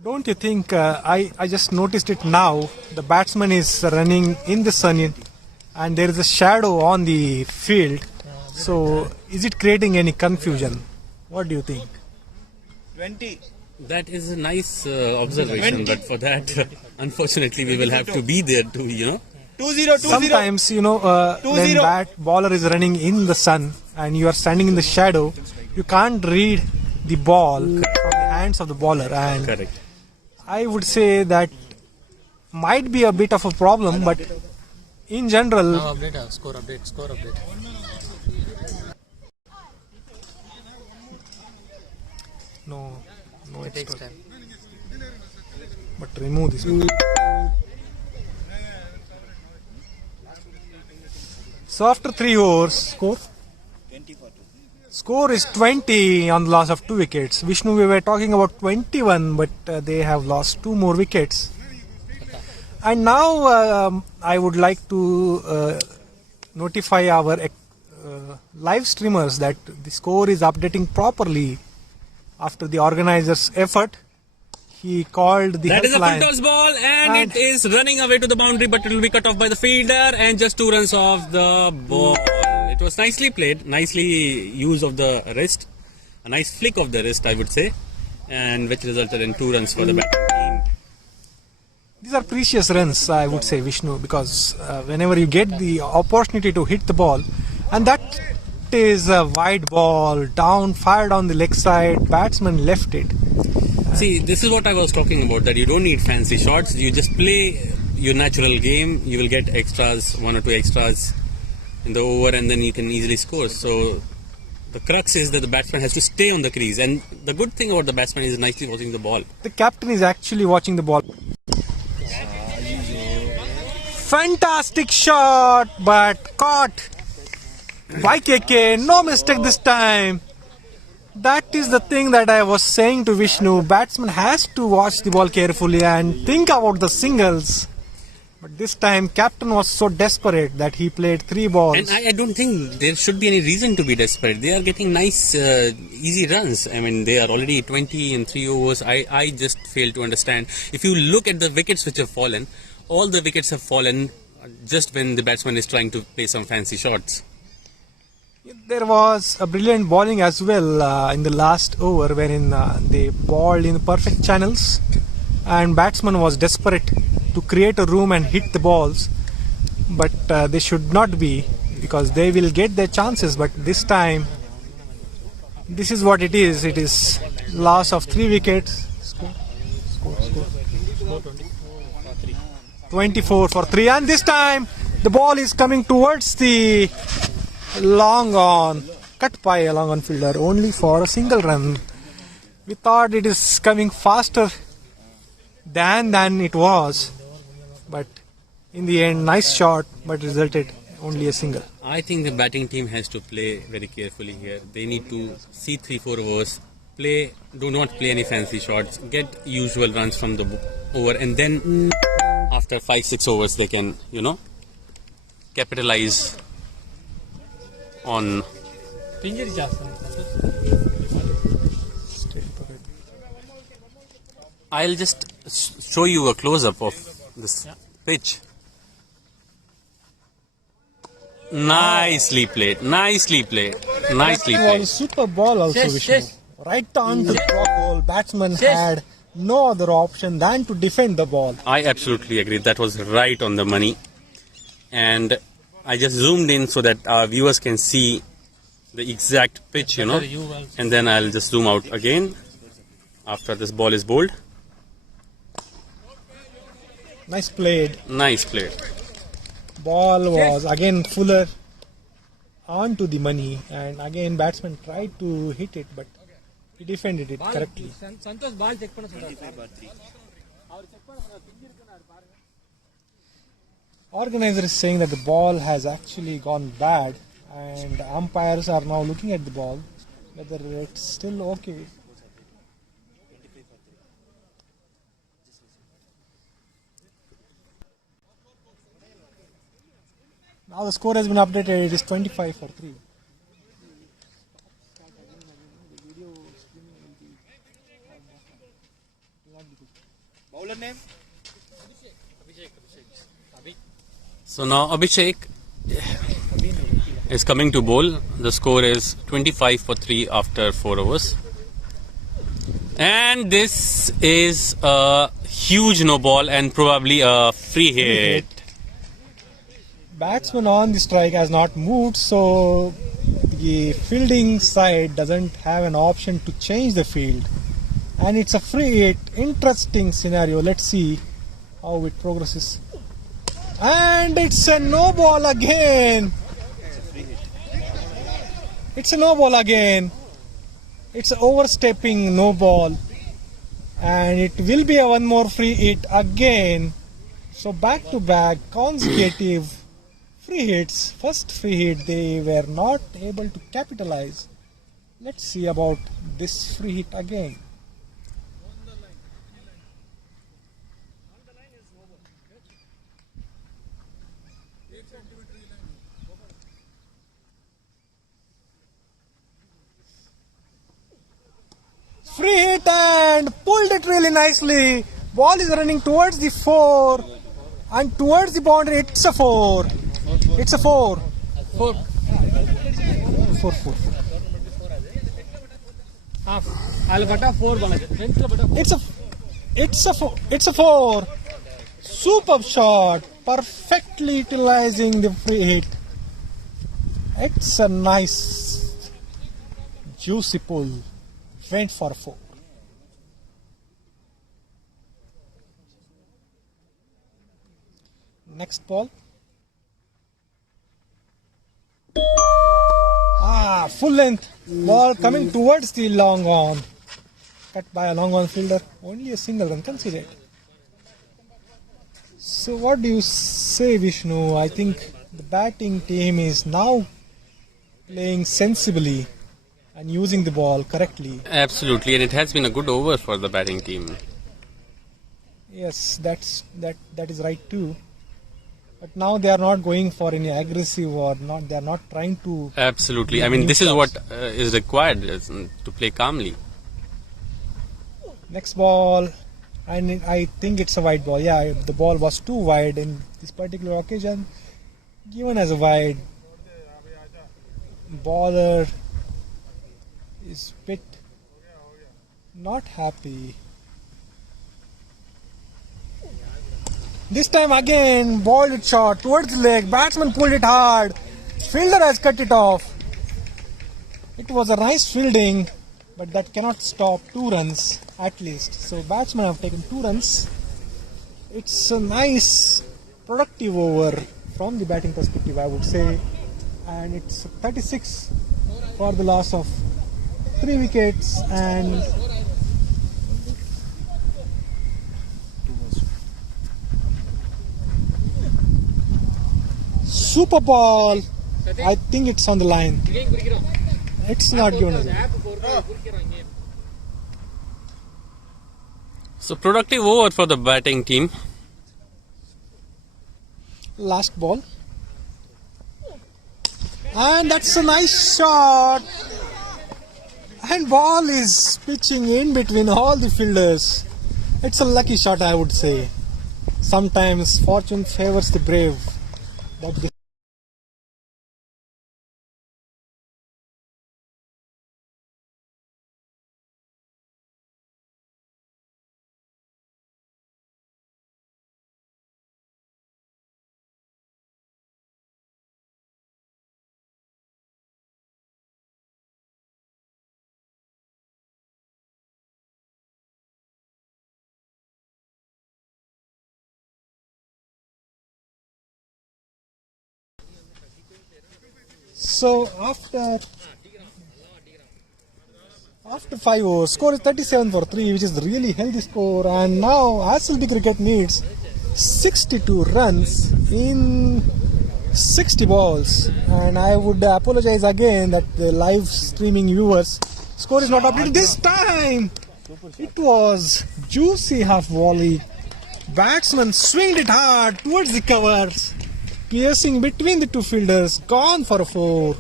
Don't you think, I just noticed it now, the batsman is running in the sun and there is a shadow on the field. So is it creating any confusion? What do you think? 20. That is a nice observation, but for that, unfortunately, we will have to be there too, 2-0. Sometimes, when bowler is running in the sun and you are standing in the shadow, you can't read the ball from the hands of the bowler. And Correct. I would say that might be a bit of a problem, but in general... Now update, score update. No, It takes extra. time. But remove this. So after 3 overs, score? 20 for 2. Score is 20 on the loss of 2 wickets. Vishnu, we were talking about 21, but they have lost 2 more wickets. And now I would like to notify our live streamers that the score is updating properly after the organizer's effort. He called the That is a full helpline. toss ball and it is running away to the boundary, but it will be cut off by the fielder and just 2 runs off the ball. It was nicely played, nicely use of the wrist, a nice flick of the wrist I would say, and which resulted in 2 runs for the batting team. These are precious runs, I would say, Vishnu, because whenever you get the opportunity to hit the ball, and that is a wide ball, down, fired on the leg side, batsman left it. See, this is what I was talking about, that you don't need fancy shots, you just play your natural game, you will get extras, 1 or 2 extras in the over, and then you can easily score. So the crux is that the batsman has to stay on the crease, and the good thing about the batsman is nicely watching the ball. The captain is actually watching the ball. Fantastic shot, but caught by KK. No mistake this time. That is the thing that I was saying to Vishnu. Batsman has to watch the ball carefully and think about the singles. But this time, captain was so desperate that he played 3 balls. And I don't think there should be any reason to be desperate. They are getting nice, easy runs. I mean, they are already 20 in 3 overs. I just fail to understand. If you look at the wickets which have fallen, all the wickets have fallen just when the batsman is trying to play some fancy shots. There was a brilliant bowling as well in the last over, wherein they bowled in perfect channels, and batsman was desperate to create a room and hit the balls, but they should not be, because they will get their chances. But this time, this is what it is. It is loss of 3 wickets. Score. 24 for 3, and this time the ball is coming towards the long on, cut by a long on fielder, only for a single run. We thought it is coming faster than it was, but in the end, nice shot, but resulted only a single. I think the batting team has to play very carefully here. They need to see 3-4 overs, do not play any fancy shots, get usual runs from the over, and then after 5-6 overs they can, capitalize on. I'll just show you a close-up of this pitch. Nicely played, nicely played, nicely That was a played. super ball also, Vishnu. Right on to the drop hole. Batsman had no other option than to defend the ball. I absolutely agree. That was right on the money. And I just zoomed in so that our viewers can see the exact pitch, and then I'll just zoom out again after this ball is bowled. Nice played. Nice play. Ball was again fuller onto the money, and again batsman tried to hit it, but he defended it correctly. Organizer is saying that the ball has actually gone bad, and umpires are now looking at the ball whether it's still okay. Now the score has been updated. It is 25 for 3. Bowler name? So now Abhishek is coming to bowl. The score is 25 for 3 after 4 overs. And this is a huge no ball and probably a free hit. Batsman on the strike has not moved, so the fielding side doesn't have an option to change the field, and it's a free hit. Interesting scenario. Let's see how it progresses. And it's a no ball again. It's a no ball again. It's overstepping no ball, and it will be a one more free hit again. So back to back consecutive free hits. First free hit they were not able to capitalize. Let's see about this free hit again. Free hit and pulled it really nicely. Ball is running towards the 4 and towards the boundary. It's a 4. It's a 4. 4. 4. 4. It's a 4. Superb shot. Perfectly utilizing the free hit. It's a nice juicy pull. Went for 4. Next ball. Full length. Ball coming towards the long on. Cut by a long on fielder. Only a single run considered. So what do you say, Vishnu? I think the batting team is now playing sensibly and using the ball correctly. Absolutely, and it has been a good over for the batting team. Yes, that is right too. But now they are not going for any aggressive or not. They are not trying to. Absolutely, I mean this is what is required to play calmly. Next ball, and I think it's a wide ball. Yeah, the ball was too wide in this particular occasion, given as a wide. Baller is bit not happy. This time again, ball it shot towards the leg. Batsman pulled it hard. Fielder has cut it off. It was a nice fielding, but that cannot stop 2 runs at least. So batsmen have taken 2 runs. It's a nice productive over from the batting perspective, I would say. And it's 36 for the loss of 3 wickets and super ball. I think it's on the line. It's not given. So productive over for the batting team. Last ball. And that's a nice shot. And ball is pitching in between all the fielders. It's a lucky shot, I would say. Sometimes fortune favors the brave. But the so after 5 overs, score is 37 for 3, which is a really healthy score. And now Hassleby Cricket needs 62 runs in 60 balls. And I would apologize again that the live streaming viewers score is not updated. This time it was juicy half volley. Batsman swinged it hard towards the covers, piercing between the 2 fielders, gone for a 4.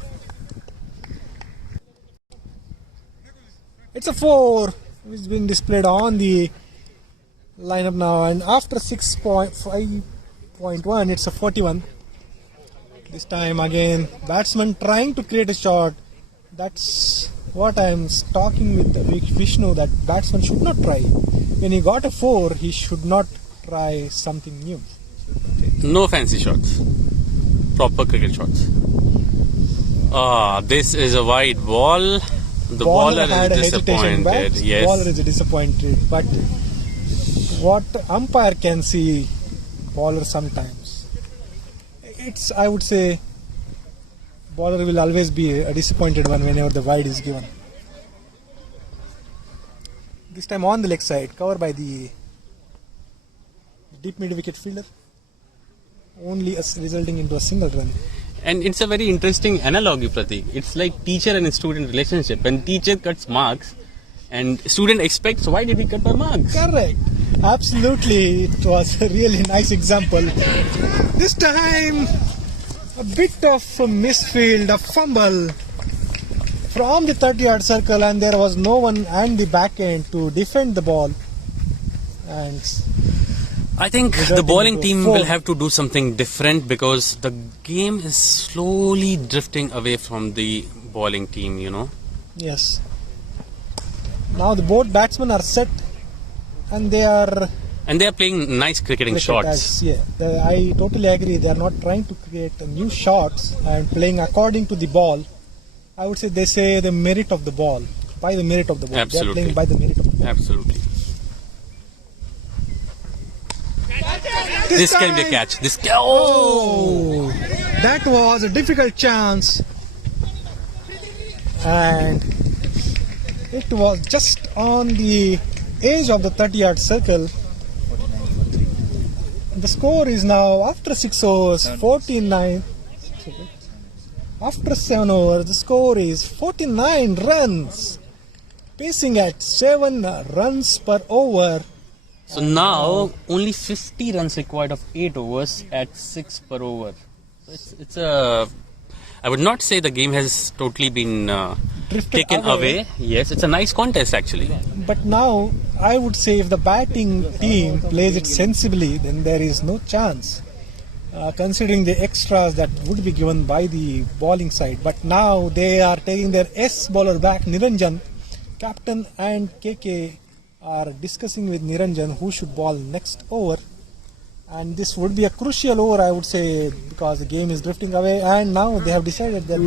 It's a 4, which is being displayed on the lineup now. And after 6.5.1, it's a 41. This time again, batsman trying to create a shot. That's what I'm talking with Vishnu, that batsman should not try. When he got a 4, he should not try something new. No fancy shots. Proper cricket shots. This is a wide ball. The baller is disappointed. Yes. Baller is disappointed. But what umpire can see, baller sometimes. It's, I would say, baller will always be a disappointed one whenever the wide is given. This time on the leg side, covered by the deep mid wicket fielder. only resulting into a single run. And it's a very interesting analogy, Pratik. It's like teacher and student relationship. When teacher cuts marks and student expects, why did he cut my marks? Correct. Absolutely. It was a really nice example. This time, a bit of a misfield, a fumble from the 30-yard circle, and there was no one at the back end to defend the ball. And I think the bowling team will have to do something different because the game is slowly drifting away from the bowling team, you know. yes. Now the both batsmen are set, and they are playing nice cricketing shots. I totally agree. They are not trying to create new shots and playing according to the ball. I would say they say the merit of the ball, by the merit of the ball. Absolutely. They are playing by the merit of the ball. Absolutely. This can be a catch. Oh, that was a difficult chance, and it was just on the edge of the 30-yard circle. The score is now after 6 overs 49. After 7 overs, the score is 49 runs, pacing at 7 runs per over. So now only 50 runs required of 8 overs at 6 per over. So it's a. I would not say the game has totally been taken away. Yes, it's a nice contest actually. But now I would say if the batting team plays it sensibly, then there is no chance. Considering the extras that would be given by the bowling side. But now they are taking their S bowler back, Niranjan. Captain and KK are discussing with Niranjan who should bowl next over. And this would be a crucial over, I would say, because the game is drifting away. And now they have decided that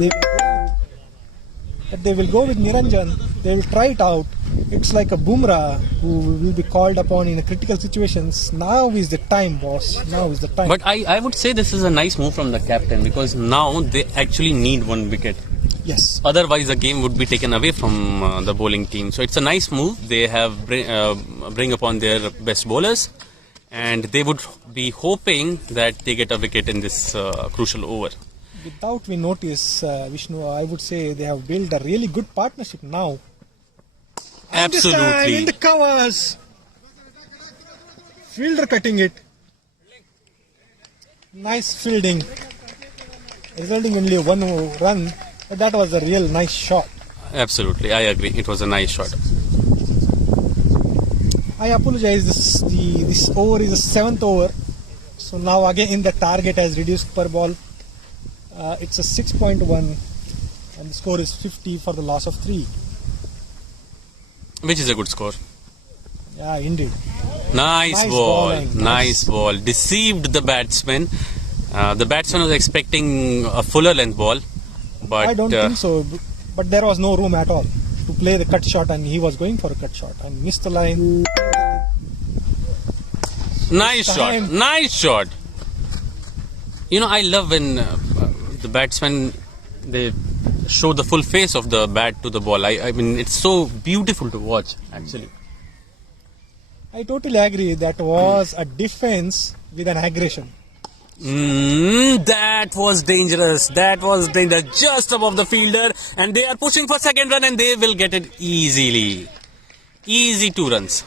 they will go with Niranjan. They will try it out. It's like a Bumrah who will be called upon in a critical situations. Now is the time, boss. Now is the time. But I would say this is a nice move from the captain because now they actually need 1 wicket. Yes. Otherwise, the game would be taken away from the bowling team. So it's a nice move. They have bring upon their best bowlers, and they would be hoping that they get a wicket in this crucial over. Without we notice, Vishnu, I would say they have built a really good partnership now. And this time Absolutely. in the covers. Fielder cutting it. Nice fielding. Resulting in only 1 run. But that was a real nice shot. Absolutely, I agree. It was a nice shot. I apologize. This over is the 7th over. So now again the target has reduced per ball. It's a 6.1 and the score is 50 for the loss of 3. Which is a good score. Yeah, indeed. Nice Nice ball. bowling, Nice ball. Deceived the batsman. The batsman was expecting a fuller length ball. But I don't think so. But there was no room at all to play the cut shot, and he was going for a cut shot and missed the line. Nice time. shot. Nice shot. You know, I love when the batsmen, they show the full face of the bat to the ball. I mean, it's so beautiful to watch, actually. I totally agree. That was a defense with an aggression. That was dangerous. That was dangerous. Just above the fielder, and they are pushing for second run, and they will get it easily. Easy 2 runs.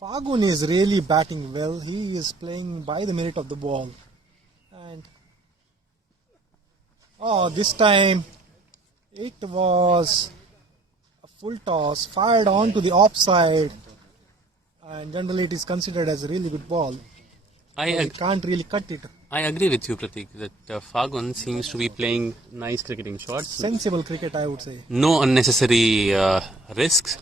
Fagun is really batting well. He is playing by the merit of the ball. And this time it was a full toss, fired on to the offside. And generally it is considered as a really good ball. You can't really cut it. I agree with you, Pratik, that Fagun seems to be playing nice cricketing shots. Sensible cricket, I would say. No unnecessary risks.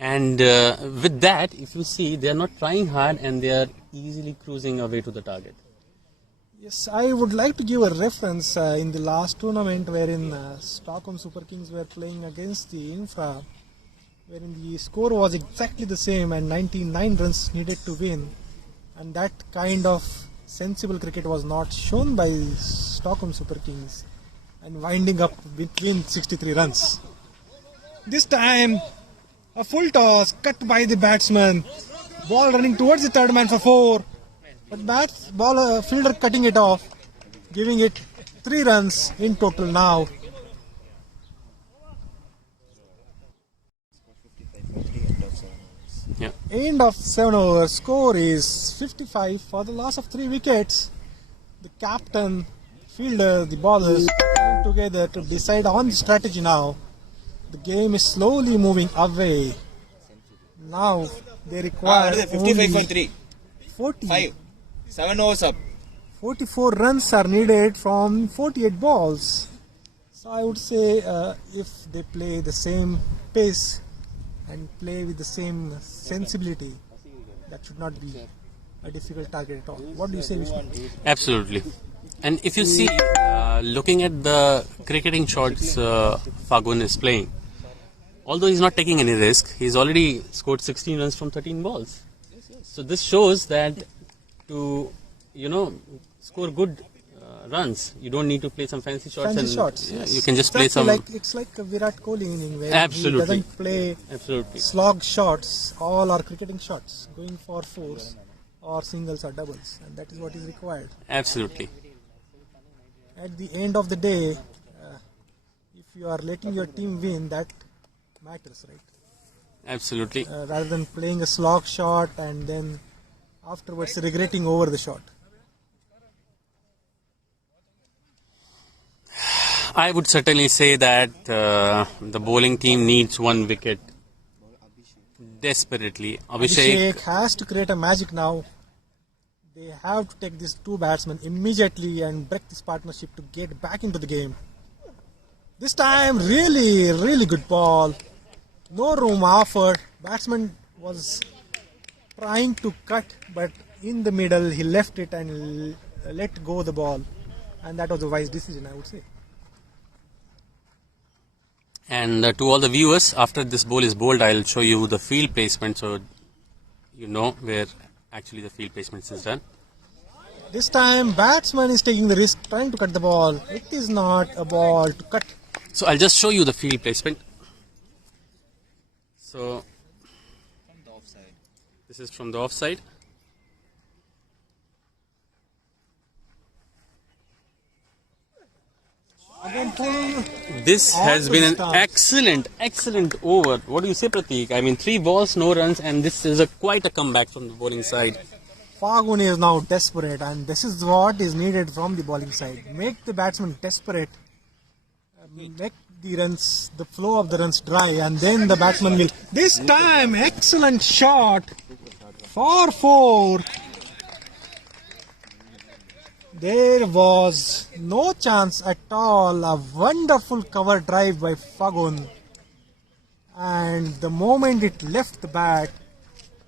And with that, if you see, they are not trying hard and they are easily cruising away to the target. Yes, I would like to give a reference in the last tournament wherein Stockholm Super Kings were playing against the Infra, wherein the score was exactly the same and 99 runs needed to win. And that kind of sensible cricket was not shown by Stockholm Super Kings. and winding up between 63 runs. This time, a full toss cut by the batsman. Ball running towards the third man for 4. But fielder cutting it off, giving it 3 runs in total now. Yeah. End of 7 overs. Score is 55 for the loss of 3 wickets. The captain, fielder, the bowlers coming together to decide on the strategy now. The game is slowly moving away. Now they require 55.3. 40. 7 overs up. 44 runs are needed from 48 balls. So I would say if they play the same pace and play with the same sensibility, that should not be a difficult target at all. What do you say, Vishnu? Absolutely. And if you see, looking at the cricketing shots Fagun is playing, although he's not taking any risk, he's already scored 16 runs from 13 balls. So this shows that to, score good runs, you don't need to play some fancy shots. Fancy shots. Yeah, Yes. you can just play Exactly some. It's like a Virat Kohli inning where Absolutely. he doesn't play Absolutely. slog shots. All are cricketing shots, going for 4s or singles or doubles, and that is what is required. Absolutely. At the end of the day, if you are letting your team win, that matters, right? Absolutely. Rather than playing a slog shot and then afterwards regretting over the shot. I would certainly say that the bowling team needs 1 wicket desperately. Abhishek has to create a magic now. They have to take these 2 batsmen immediately and break this partnership to get back into the game. This time, really, really good ball. No room offered. Batsman was trying to cut, but in the middle he left it and let go the ball. And that was a wise decision, I would say. And to all the viewers, after this ball is bowled, I'll show you the field placement so you know where actually the field placement is done. This time, batsman is taking the risk, trying to cut the ball. It is not a ball to cut. So I'll just show you the field placement. So From the offside. this is from the offside. Again, pull. This has been an stance. excellent over. What do you say, Prateek? I mean, 3 balls, no runs, and this is quite a comeback from the bowling side. Fagun is now desperate, and this is what is needed from the bowling side. Make the batsman desperate, make the runs, the flow of the runs dry, and then the batsman will. This time, excellent shot for 4. There was no chance at all. A wonderful cover drive by Fagun, and the moment it left the bat,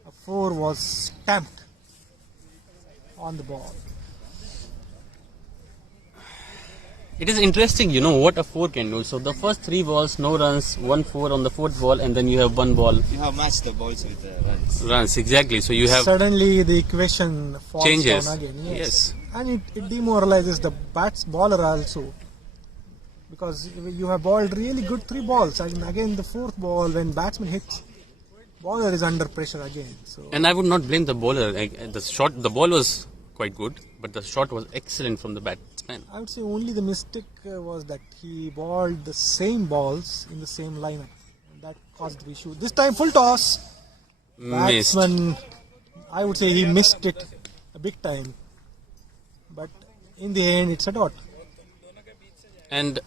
a 4 was stamped on the ball. It is interesting, what a 4 can do. So the first 3 balls, no runs, 1 4 on the 4th ball, and then you have 1 ball. You have matched the balls with the runs. Runs, exactly. So you have Suddenly the equation falls changes. down again. Yes. And it demoralizes the bowler also, because you have bowled really good 3 balls, and again the 4th ball when batsman hits, bowler is under pressure again. So And I would not blame the bowler. The ball was quite good, but the shot was excellent from the batsman. I would say only the mistake was that he bowled the same balls in the same lineup, and that caused the issue. This time full toss. Missed. Batsman, I would say he missed it a big time. But in the end, it's a dot. And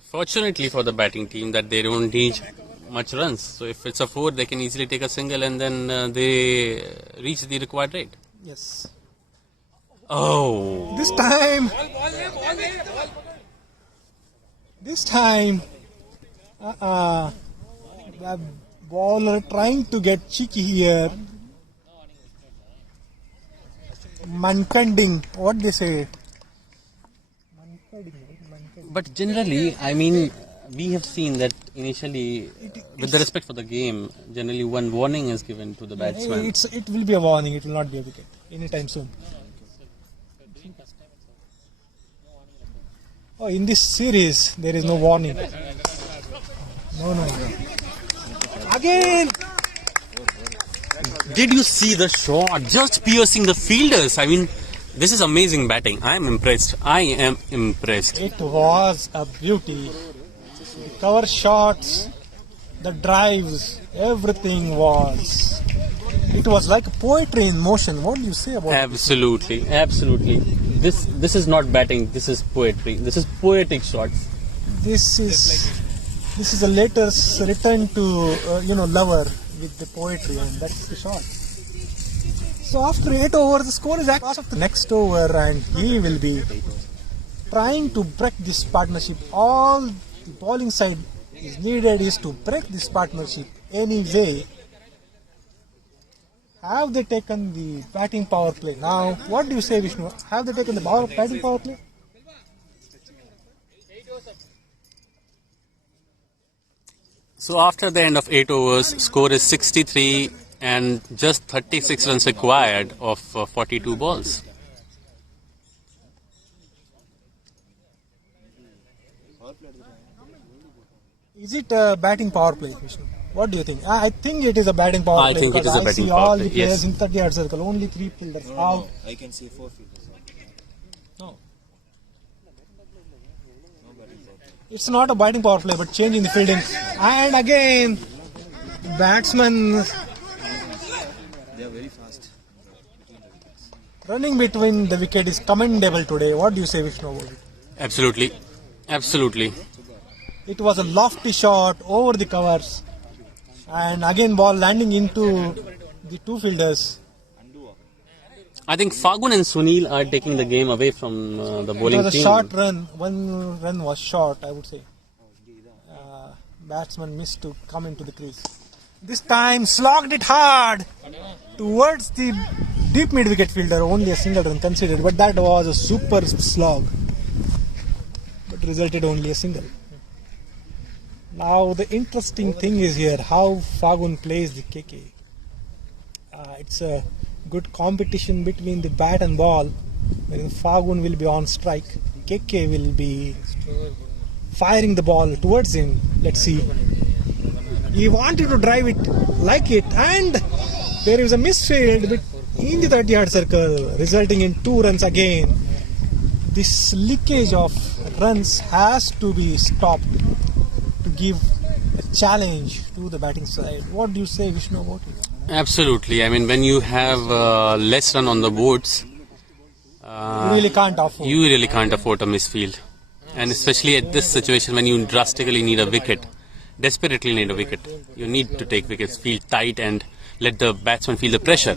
fortunately for the batting team that they don't need much runs. So if it's a 4, they can easily take a single and then they reach the required rate. Yes. Oh. This time, the bowler trying to get cheeky here. Mankanding, what they say? But generally, I mean, we have seen that initially, with the respect for the game, generally 1 warning is given to the batsman. It will be a warning. It will not be a wicket anytime soon. Oh, in this series, there is no warning. No. Again! Did you see the shot? Just piercing the fielders. I mean, this is amazing batting. I am impressed. It was a beauty. The cover shots, the drives, everything was. It was like poetry in motion. What do you say about it? Absolutely. This is not batting. This is poetry. This is poetic shots. This is the latest return to lover with the poetry, and that's the shot. So after 8 overs, the score is at of the next over, and he will be trying to break this partnership. All the bowling side is needed is to break this partnership anyway. Have they taken the batting power play? Now, what do you say, Vishnu? Have they taken the batting power play? So after the end of 8 overs, score is 63 and just 36 runs required of 42 balls. Is it a batting power play, Vishnu? What do you think? I think it is a batting power play. I think it is a batting power play, I see all the players in 30-yard circle, only 3 fielders out. I can see 4 fielders. No. It's not a batting power play, but changing the fielding. And again, batsman They are very fast. running between the wicket is commendable today. What do you say, Vishnu, about it? Absolutely. It was a lofty shot over the covers. And again, ball landing into the 2 fielders. I think Fagun and Sunil are taking the game away from the bowling It was a team. short run. One run was short, I would say. Batsman missed to come into the crease. This time slogged it hard towards the deep mid wicket fielder. Only a single run considered, but that was a super slog. But resulted only a single. Now the interesting thing is here how Fagun plays the KK. It's a good competition between the bat and ball. When Fagun will be on strike, KK will be firing the ball towards him. Let's see. He wanted to drive it like it, and there is a misfield in the 30-yard circle, resulting in 2 runs again. This leakage of runs has to be stopped to give a challenge to the batting side. What do you say, Vishnu, about it? Absolutely. I mean, when you have less run on the boards, You really can't afford. you really can't afford a misfield. And especially at this situation when you drastically need a wicket, desperately need a wicket, you need to take wickets, feel tight and let the batsman feel the pressure.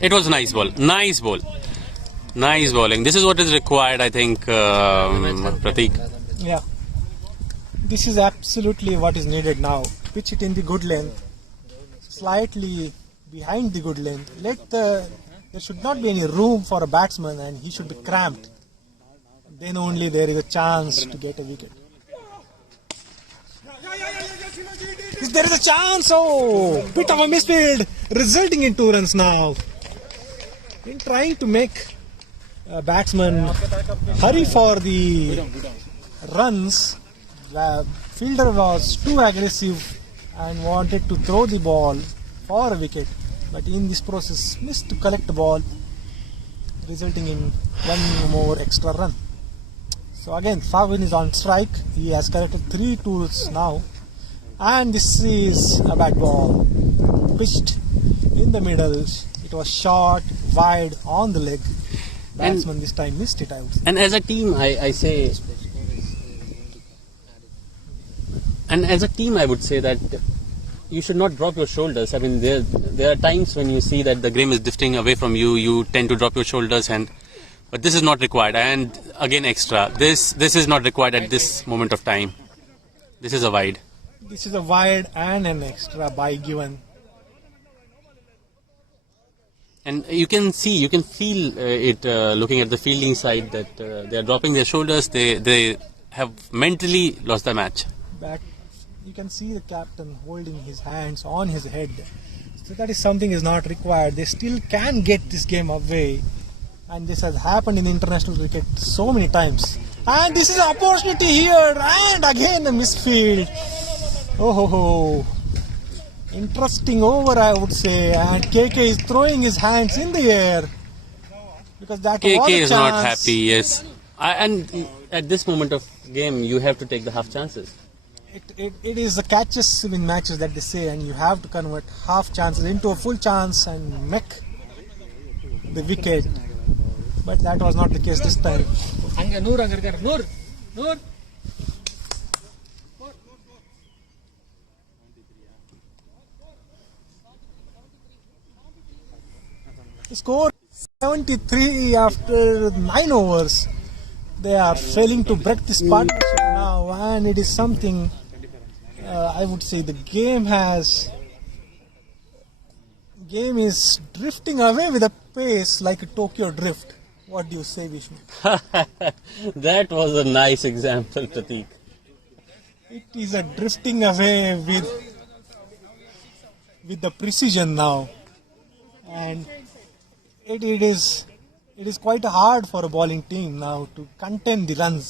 It was a nice ball. Nice bowling. This is what is required, I think, Prateek. Yeah. This is absolutely what is needed now. Pitch it in the good length, slightly behind the good length. There should not be any room for a batsman, and he should be cramped. Then only there is a chance to get a wicket. There is a chance. Oh, bit of a misfield, resulting in 2 runs now. In trying to make a batsman hurry for the runs, the fielder was too aggressive and wanted to throw the ball for a wicket, but in this process missed to collect the ball, resulting in 1 more extra run. So again, Fagun is on strike. He has collected 3 tools now, and this is a bad ball pitched in the middle. It was short, wide on the leg. Batsman this time missed it, I would say. And as a team, I say, and as a team, I would say that you should not drop your shoulders. I mean, there are times when you see that the game is drifting away from you, you tend to drop your shoulders, but this is not required. And again, extra. This is not required at this moment of time. This is a wide. This is a wide and an extra by given. And you can feel it looking at the fielding side that they are dropping their shoulders. They have mentally lost the match. But you can see the captain holding his hands on his head. So that is something is not required. They still can get this game away. And this has happened in international cricket so many times. And this is an opportunity here, and again a misfield. Oh ho ho. Interesting over, I would say. And KK is throwing his hands in the air. Because that was a KK is not chance. happy, yes. And at this moment of game, you have to take the half chances. It is the catches win matches that they say, and you have to convert half chances into a full chance and make the wicket. But that was not the case this time. அங்க நூறு அங்க இருக்காரு நூறு நூறு The score 73 after 9 overs. They are failing to break this partnership now, and it is something I would say the game is drifting away with a pace like a Tokyo drift. What do you say, Vishnu? That was a nice example, Prateek. It is a drifting away with the precision now, and it is quite hard for a bowling team now to contain the runs,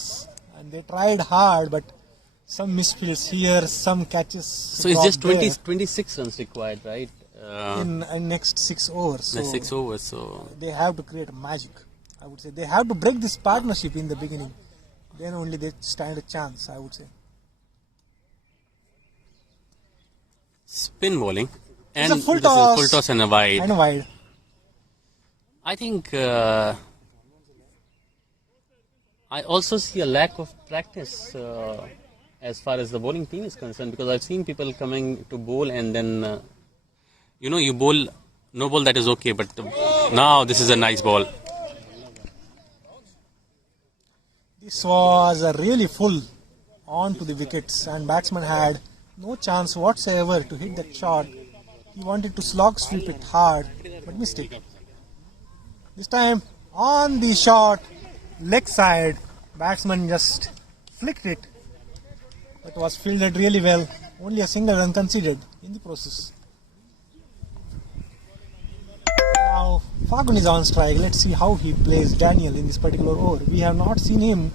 and they tried hard, but some misfields here, some catches. So it's just 26 runs required, right? In next 6 overs. So Next 6 overs, so they have to create magic. I would say they have to break this partnership in the beginning. Then only they stand a chance, I would say. spin bowling. And It's a full this toss. is full toss and a wide. And wide. I think I also see a lack of practice as far as the bowling team is concerned, because I've seen people coming to bowl and then you bowl no ball, that is okay, but now this is a nice ball. This was a really full on to the wickets, and batsman had no chance whatsoever to hit that shot. He wanted to slog sweep it hard, but missed it. This time on the shot, leg side, batsman just flicked it. It was fielded really well. Only a single run conceded in the process. Now Fagun is on strike. Let's see how he plays Daniel in this particular over. We have not seen him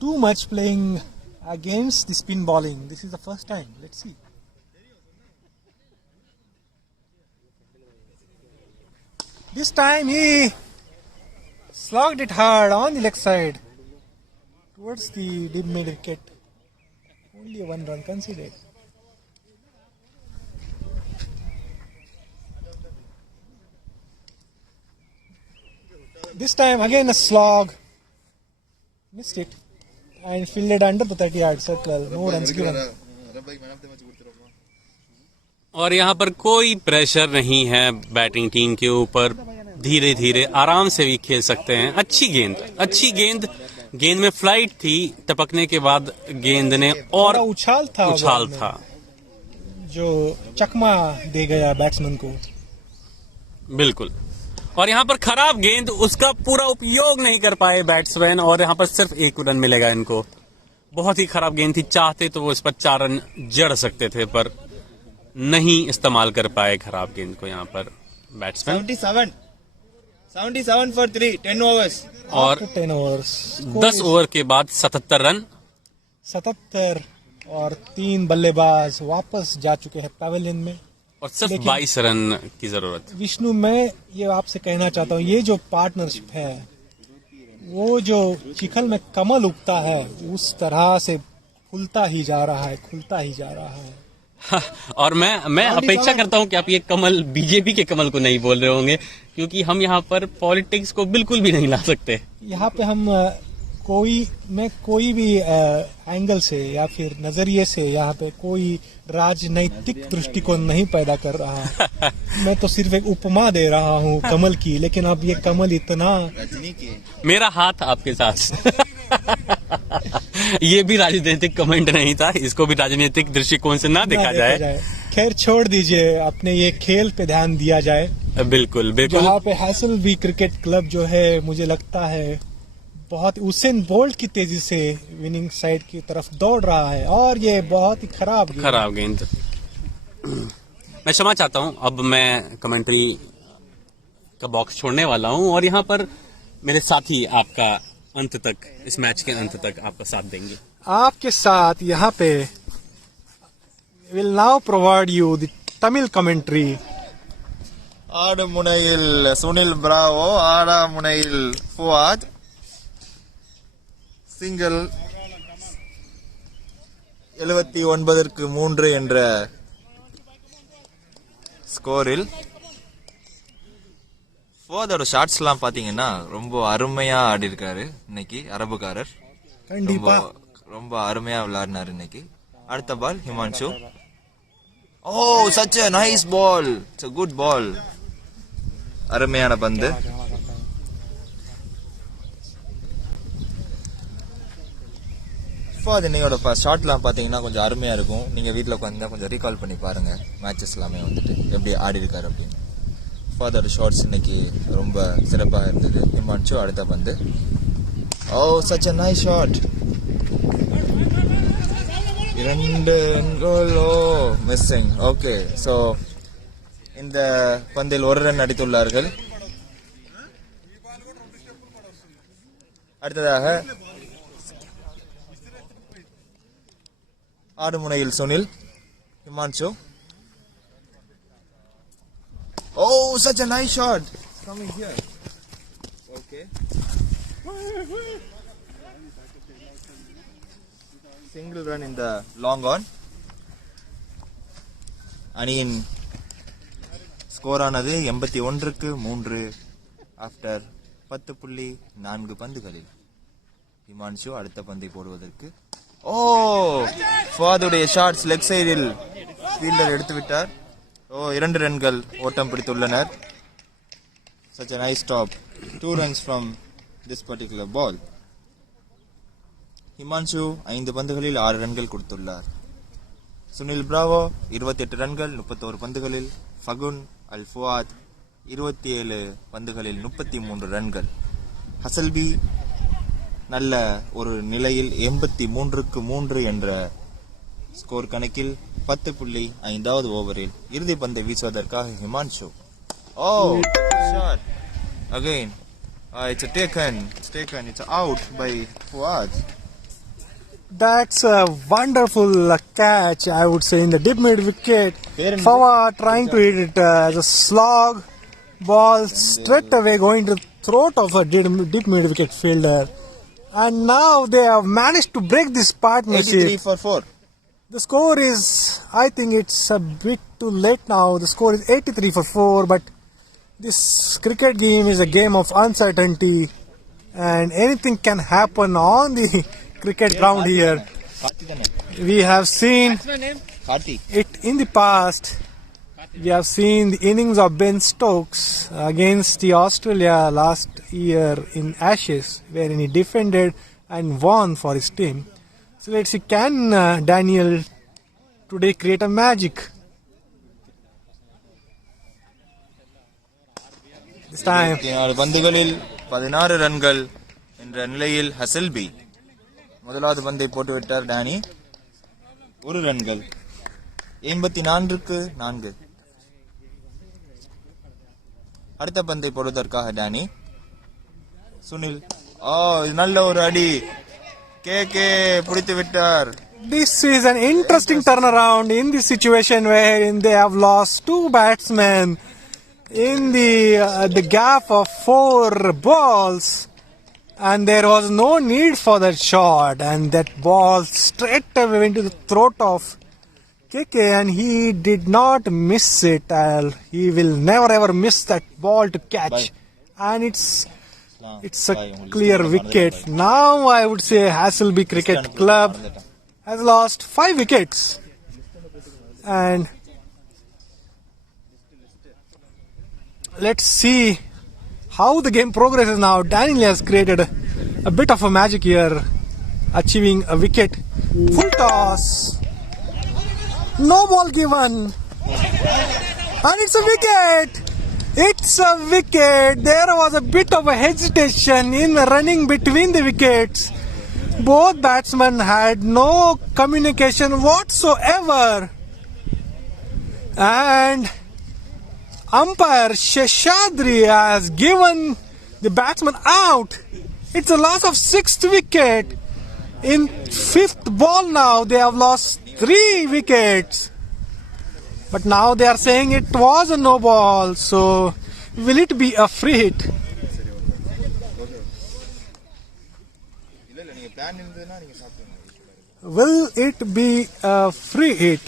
too much playing against the spin bowling. This is the first time. Let's see. This time he slogged it hard on the leg side towards the deep mid wicket. Only a 1 run conceded. This time again a slog. Missed it and fielded under the 30-yard circle. No runs given. और यहाँ पर कोई pressure नहीं है batting team के ऊपर. धीरे धीरे आराम से भी खेल सकते हैं. अच्छी गेंद में फ्लाइट थी. टपकने के बाद गेंद ने और उछाल था जो चकमा दे गया बैट्समैन को. बिल्कुल. और यहाँ पर खराब गेंद, उसका पूरा उपयोग नहीं कर पाए बैट्समैन, और यहाँ पर सिर्फ 1 रन मिलेगा इनको. बहुत ही खराब गेंद थी. चाहते तो वो इस पर 4 रन जड़ सकते थे, पर नहीं इस्तेमाल कर पाए खराब गेंद को यहाँ पर बैट्समैन. 77 for 3, 10 overs. और 10 overs. 10 ओवर के बाद 77 रन. 77 और 3 बल्लेबाज वापस जा चुके हैं पैवेलियन में, और सिर्फ 22 रन की जरूरत. विष्णु, मैं ये आपसे कहना चाहता हूँ, ये जो पार्टनरशिप है वो जो चिखल में कमल उगता है उस तरह से खुलता ही जा रहा है. और मैं अपेक्षा करता हूं कि आप ये कमल बीजेपी के कमल को नहीं बोल रहे होंगे, क्योंकि हम यहाँ पर पॉलिटिक्स को बिल्कुल भी नहीं ला सकते. यहाँ पे हम कोई भी एंगल से या फिर नजरिए से यहाँ पे कोई राजनैतिक दृष्टिकोण नहीं पैदा कर रहा. मैं तो सिर्फ एक उपमा दे रहा हूँ कमल की, लेकिन अब ये कमल इतना. मेरा हाथ आपके साथ. ये भी राजनीतिक कमेंट नहीं था, इसको भी राजनीतिक दृष्टिकोण से ना देखा जाए. खैर छोड़ दीजिए, अपने ये खेल पे ध्यान दिया जाए. बिल्कुल. जहाँ पे हैसलबी क्रिकेट क्लब जो है, मुझे लगता है बहुत उसेन बोल्ट की तेजी से विनिंग साइड की तरफ दौड़ रहा है, और ये बहुत ही खराब गेंद. मैं क्षमा चाहता हूँ. अब मैं कमेंट्री का बॉक्स छोड़ने वाला हूँ, और यहाँ पर मेरे साथी आपका अंत तक, इस मैच के अंत तक आपका साथ देंगे। आपके साथ यहाँ पे will now provide you the Tamil commentary. ஆடு முனையில் சுனில் பிராவோ, ஆடா முனையில் ஃபுவாத். சிங்கிள் 79க்கு 3 என்ற ஸ்கோரில். ஃபுவாதோட ஷாட்ஸ்லாம் பாத்தீங்கன்னா ரொம்ப அருமையா ஆடி இருக்காரு இன்னைக்கு. அரபுக்காரர் கண்டிப்பா ரொம்ப அருமையா விளையாடினாரு இன்னைக்கு. அடுத்த பால் ஹிமான்ஷு. ஓ, such a nice ball. It's a good ball. அருமையான பந்து. இன்னையோட ஷாட்லாம் பாத்தீங்கன்னா கொஞ்சம் அருமையா இருக்கும். நீங்க வீட்டுல உட்காந்து கொஞ்சம் ரீகால் பண்ணி பாருங்க மேட்சஸ் எல்லாமே வந்துட்டு எப்படி ஆடி இருக்காரு அப்படின்னு. ஃபாதர் ஷாட்ஸ் இன்னைக்கு ரொம்ப சிறப்பாக இருந்தது. ஹிமான்ஷு அடுத்த பந்து. ஓ, such a nice shot. 2 ரன்கள் மிஸ்ஸிங். ஓகே, ஸோ இந்த பந்தில் 1 ரன் அடித்துள்ளார்கள். அடுத்ததாக ஆடுமுனையில் சுனில், ஹிமான்ஷு. ஓ, such a nice shot. Coming here. Okay. Single run in the long on. அணியின் ஸ்கோர் ஆனது 81க்கு 3 ஆஃப்டர் 10.4 பந்துகளில். ஹிமான்ஷு அடுத்த பந்தை போடுவதற்கு. ஓ, ஃபாதுடைய ஷாட்ஸ் லெக் சைடில் ஃபீல்டர் எடுத்து விட்டார். ஓ, 2 ரன்கள் ஓட்டம் பிடித்துள்ளனர். Such a nice stop. 2 runs from this particular ball. Himanshu 5 பந்துகளில் 6 ரன்கள் கொடுத்துள்ளார். சுனில் பிராவோ 28 ரன்கள் 31 பந்துகளில். ஃபகுன் அல் ஃபுவாத் 27 பந்துகளில் 33 ரன்கள். ஹசல்பி நல்ல ஒரு நிலையில் 83க்கு 3 என்ற ஸ்கோர் கணக்கில் 10.5வது ஓவரில் இறுதி பந்தை வீசுவதற்காக Himanshu. Oh, shot again. It's taken. It's out by Fuad. That's a wonderful catch, I would say, in the deep mid wicket. Fawad trying to hit it as a slog ball straight away going to the throat of a deep mid wicket fielder. And now they have managed to break this partnership. 83 for 4. The score is, I think it's a bit too late now. The score is 83 for 4, but this cricket game is a game of uncertainty and anything can happen on the cricket ground here. We have seen it in the past. We have seen the innings of Ben Stokes against the Australia last year in Ashes, wherein he defended and won for his team. So let's see, can Daniel today create a magic? This time. பந்துகளில் 16 ரன்கள் என்ற நிலையில் ஹசல்பி முதலாவது பந்தை போட்டுவிட்டார். Danny 1 ரன்கள். 84க்கு 4. அடுத்த பந்தை போடுவதற்காக Danny. Sunil. ஓ, நல்ல ஒரு அடி. கே பிடித்து விட்டார். This is an interesting turnaround in this situation wherein they have lost 2 batsmen in the gap of 4 balls, and there was no need for that shot, and that ball straight away went to the throat of KK, and he did not miss it. He will never ever miss that ball to catch. And it's a clear wicket. Now I would say Hassleby Cricket Club has lost 5 wickets, and let's see how the game progresses now. Daniel has created a bit of a magic here, achieving a wicket. Full toss. No ball given. And it's a wicket. It's a wicket. There was a bit of a hesitation in running between the wickets. Both batsmen had no communication whatsoever. And umpire Sheshadri has given the batsman out. It's a loss of 6th wicket. In 5th ball now, they have lost 3 wickets. But now they are saying it was a no ball. So, will it be a free hit? Will it be a free hit?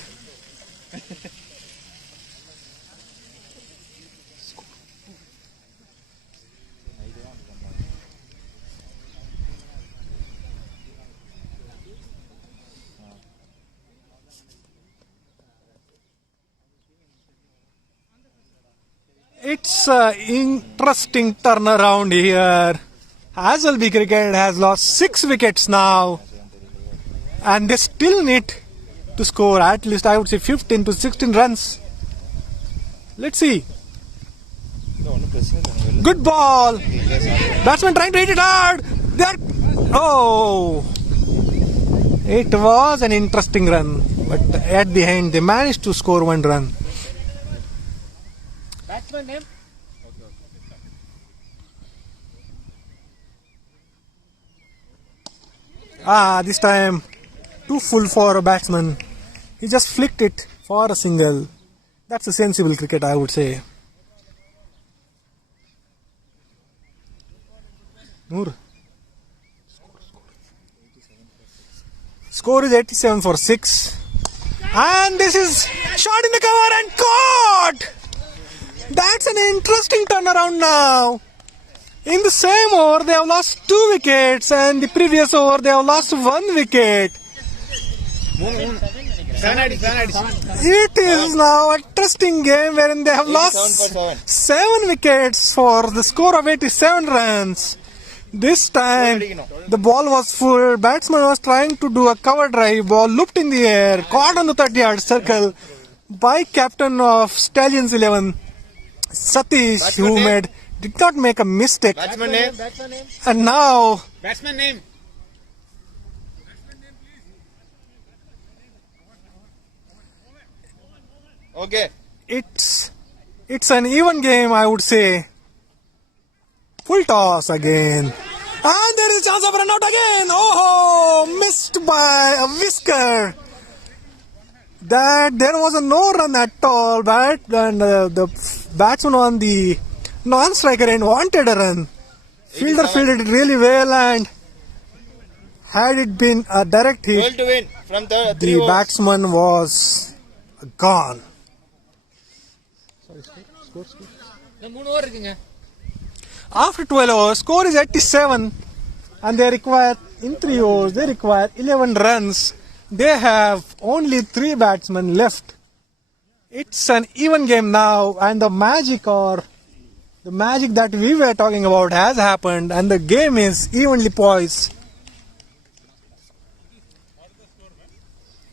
It's an interesting turnaround here. Hassleby Cricket has lost 6 wickets now. And they still need to score at least, I would say, 15 to 16 runs. Let's see. Good ball. Batsman trying to hit it hard. Oh. It was an interesting run. But at the end, they managed to score 1 run. Batsman name? This time too full for a batsman. He just flicked it for a single. That's a sensible cricket, I would say. Noor. Score is 87 for 6. And this is shot in the cover and caught! That's an interesting turnaround now. In the same over, they have lost 2 wickets, and the previous over, they have lost 1 wicket. It is now a interesting game wherein they have lost 7 wickets for the score of 87 runs. This time, the ball was full. Batsman was trying to do a cover drive. Ball looped in the air, caught on the 30-yard circle by captain of Stallions 11, Satish, who did not make a mistake. Batsman name? And now, Batsman name? Okay. it's an even game, I would say. Full toss again. And there is a chance of run out again. Oh, missed by a whisker. That there was a no run at all. And the batsman on the non-striker end wanted a run. Fielder fielded it really well, and had it been a direct hit, To win from the the batsman was gone. After 12 overs, score is 87, and they require, in 3 overs, they require 11 runs. They have only 3 batsmen left. It's an even game now, and the magic that we were talking about has happened, and the game is evenly poised.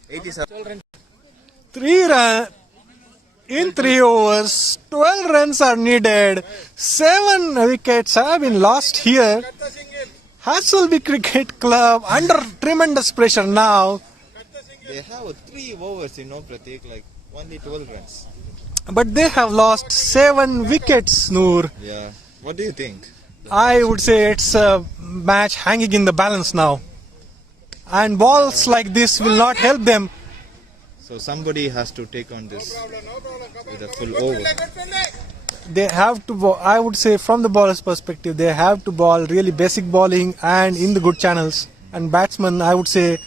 87. 3 runs. In 3 overs, 12 runs are needed. 7 wickets have been lost here. Hassleby Cricket Club under tremendous pressure now. They have 3 overs, Pratik, like only 12 runs. But they have lost 7 wickets, Noor. Yeah. What do you think? I would say it's a match hanging in the balance now. And balls like this will not help them. So somebody has to take on this with a full over. They have to, I would say from the bowler's perspective, they have to bowl really basic bowling and in the good channels. And batsmen, I would say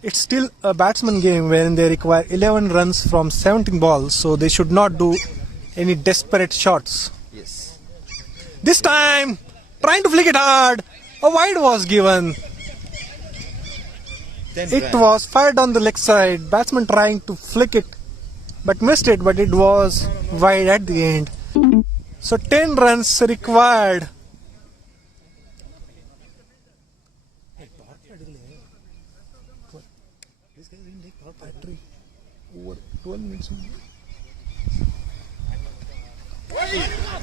it's still a batsman game wherein they require 11 runs from 17 balls. So they should not do any desperate shots. Yes. This time, trying to flick it hard, a wide was given. It was fired on the leg side. Batsman trying to flick it, but missed it. But it was wide at the end. So 10 runs required.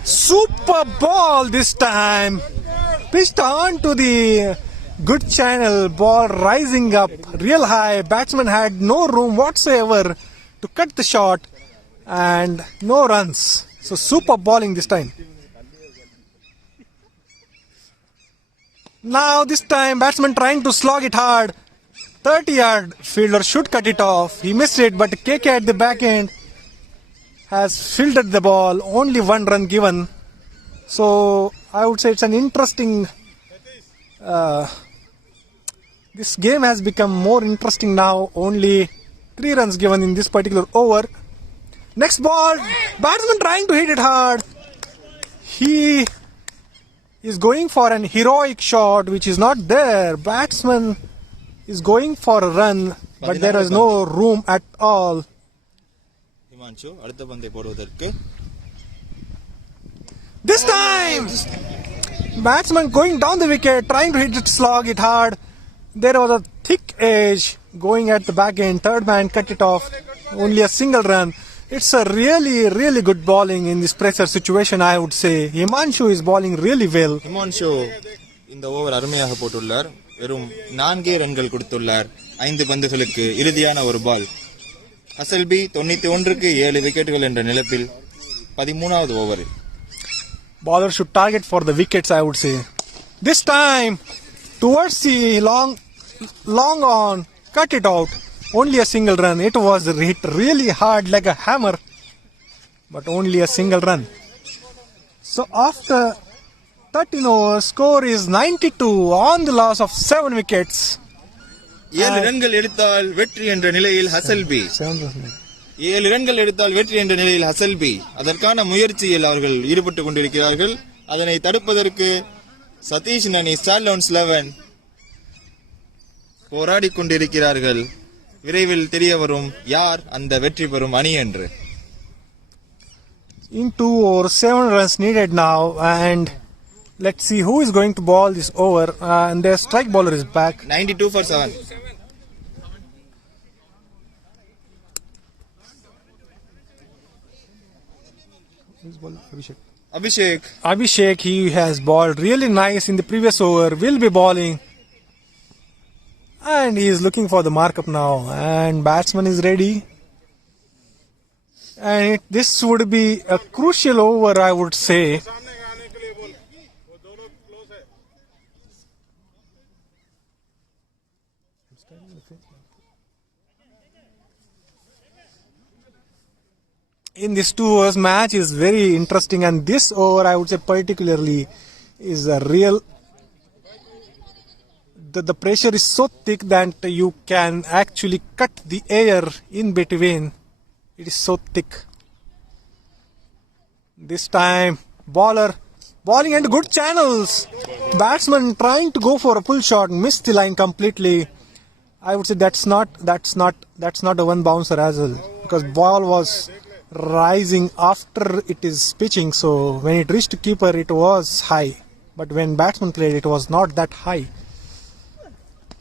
Super ball this time. Pitched on to the good channel, ball rising up real high. Batsman had no room whatsoever to cut the shot, and no runs. So super bowling this time. Now this time batsman trying to slog it hard. 30-yard fielder should cut it off. He missed it, but KK at the back end has fielded the ball. Only 1 run given. So I would say it's an interesting. This game has become more interesting now. Only 3 runs given in this particular over. Next ball, batsman trying to hit it hard. He is going for an heroic shot which is not there. Batsman is going for a run, but there is no room at all. Himanshu அடுத்த பந்தை போடுவதற்கு This time batsman going down the wicket, trying to hit it, slog it hard. There was a thick edge going at the back end. Third man cut it off. Only a single run. It's a really good bowling in this pressure situation, I would say. Himanshu is bowling really well. Himanshu இந்த over அருமையாக போட்டுள்ளார். வெறும் 4 ரன்கள் கொடுத்துள்ளார் 5 பந்துகளுக்கு இறுதியான ஒரு பால். ஹசல்பி 91க்கு 7 விக்கெட்டுகள் என்ற நிலைப்பில் 13வது ஓவரில். Bowler should target for the wickets, I would say. This time towards the long on, cut it out. Only a single run. It was hit really hard like a hammer, but only a single run. So after 13 overs, score is 92 on the loss of 7 wickets. 7 ரன்கள் எடுத்தால் வெற்றி என்ற நிலையில் ஹசல்பி. 7 ரன்கள் எடுத்தால் வெற்றி என்ற நிலையில் ஹசல்பி. அதற்கான முயற்சியில் அவர்கள் ஈடுபட்டுக் கொண்டிருக்கிறார்கள். அதனை தடுப்பதற்கு சதீஷ் அணி ஸ்டாலியன்ஸ் 11 போராடி கொண்டிருக்கிறார்கள். விரைவில் தெரிய வரும் யார் அந்த வெற்றி பெறும் அணி என்று. In 2 overs, 7 runs needed now, and let's see who is going to bowl this over. And their strike bowler is back. 92 for 7. Abhishek, he has bowled really nice in the previous over. Will be bowling. And he is looking for the markup now. And batsman is ready. And this would be a crucial over, I would say. In this 2 overs match is very interesting, and this over I would say particularly is a real. The pressure is so thick that you can actually cut the air in between. It is so thick. This time bowler bowling into good channels. Batsman trying to go for a pull shot, missed the line completely. I would say that's not a one bouncer as well, because ball was rising after it is pitching, so when it reached keeper it was high, but when batsman played it was not that high.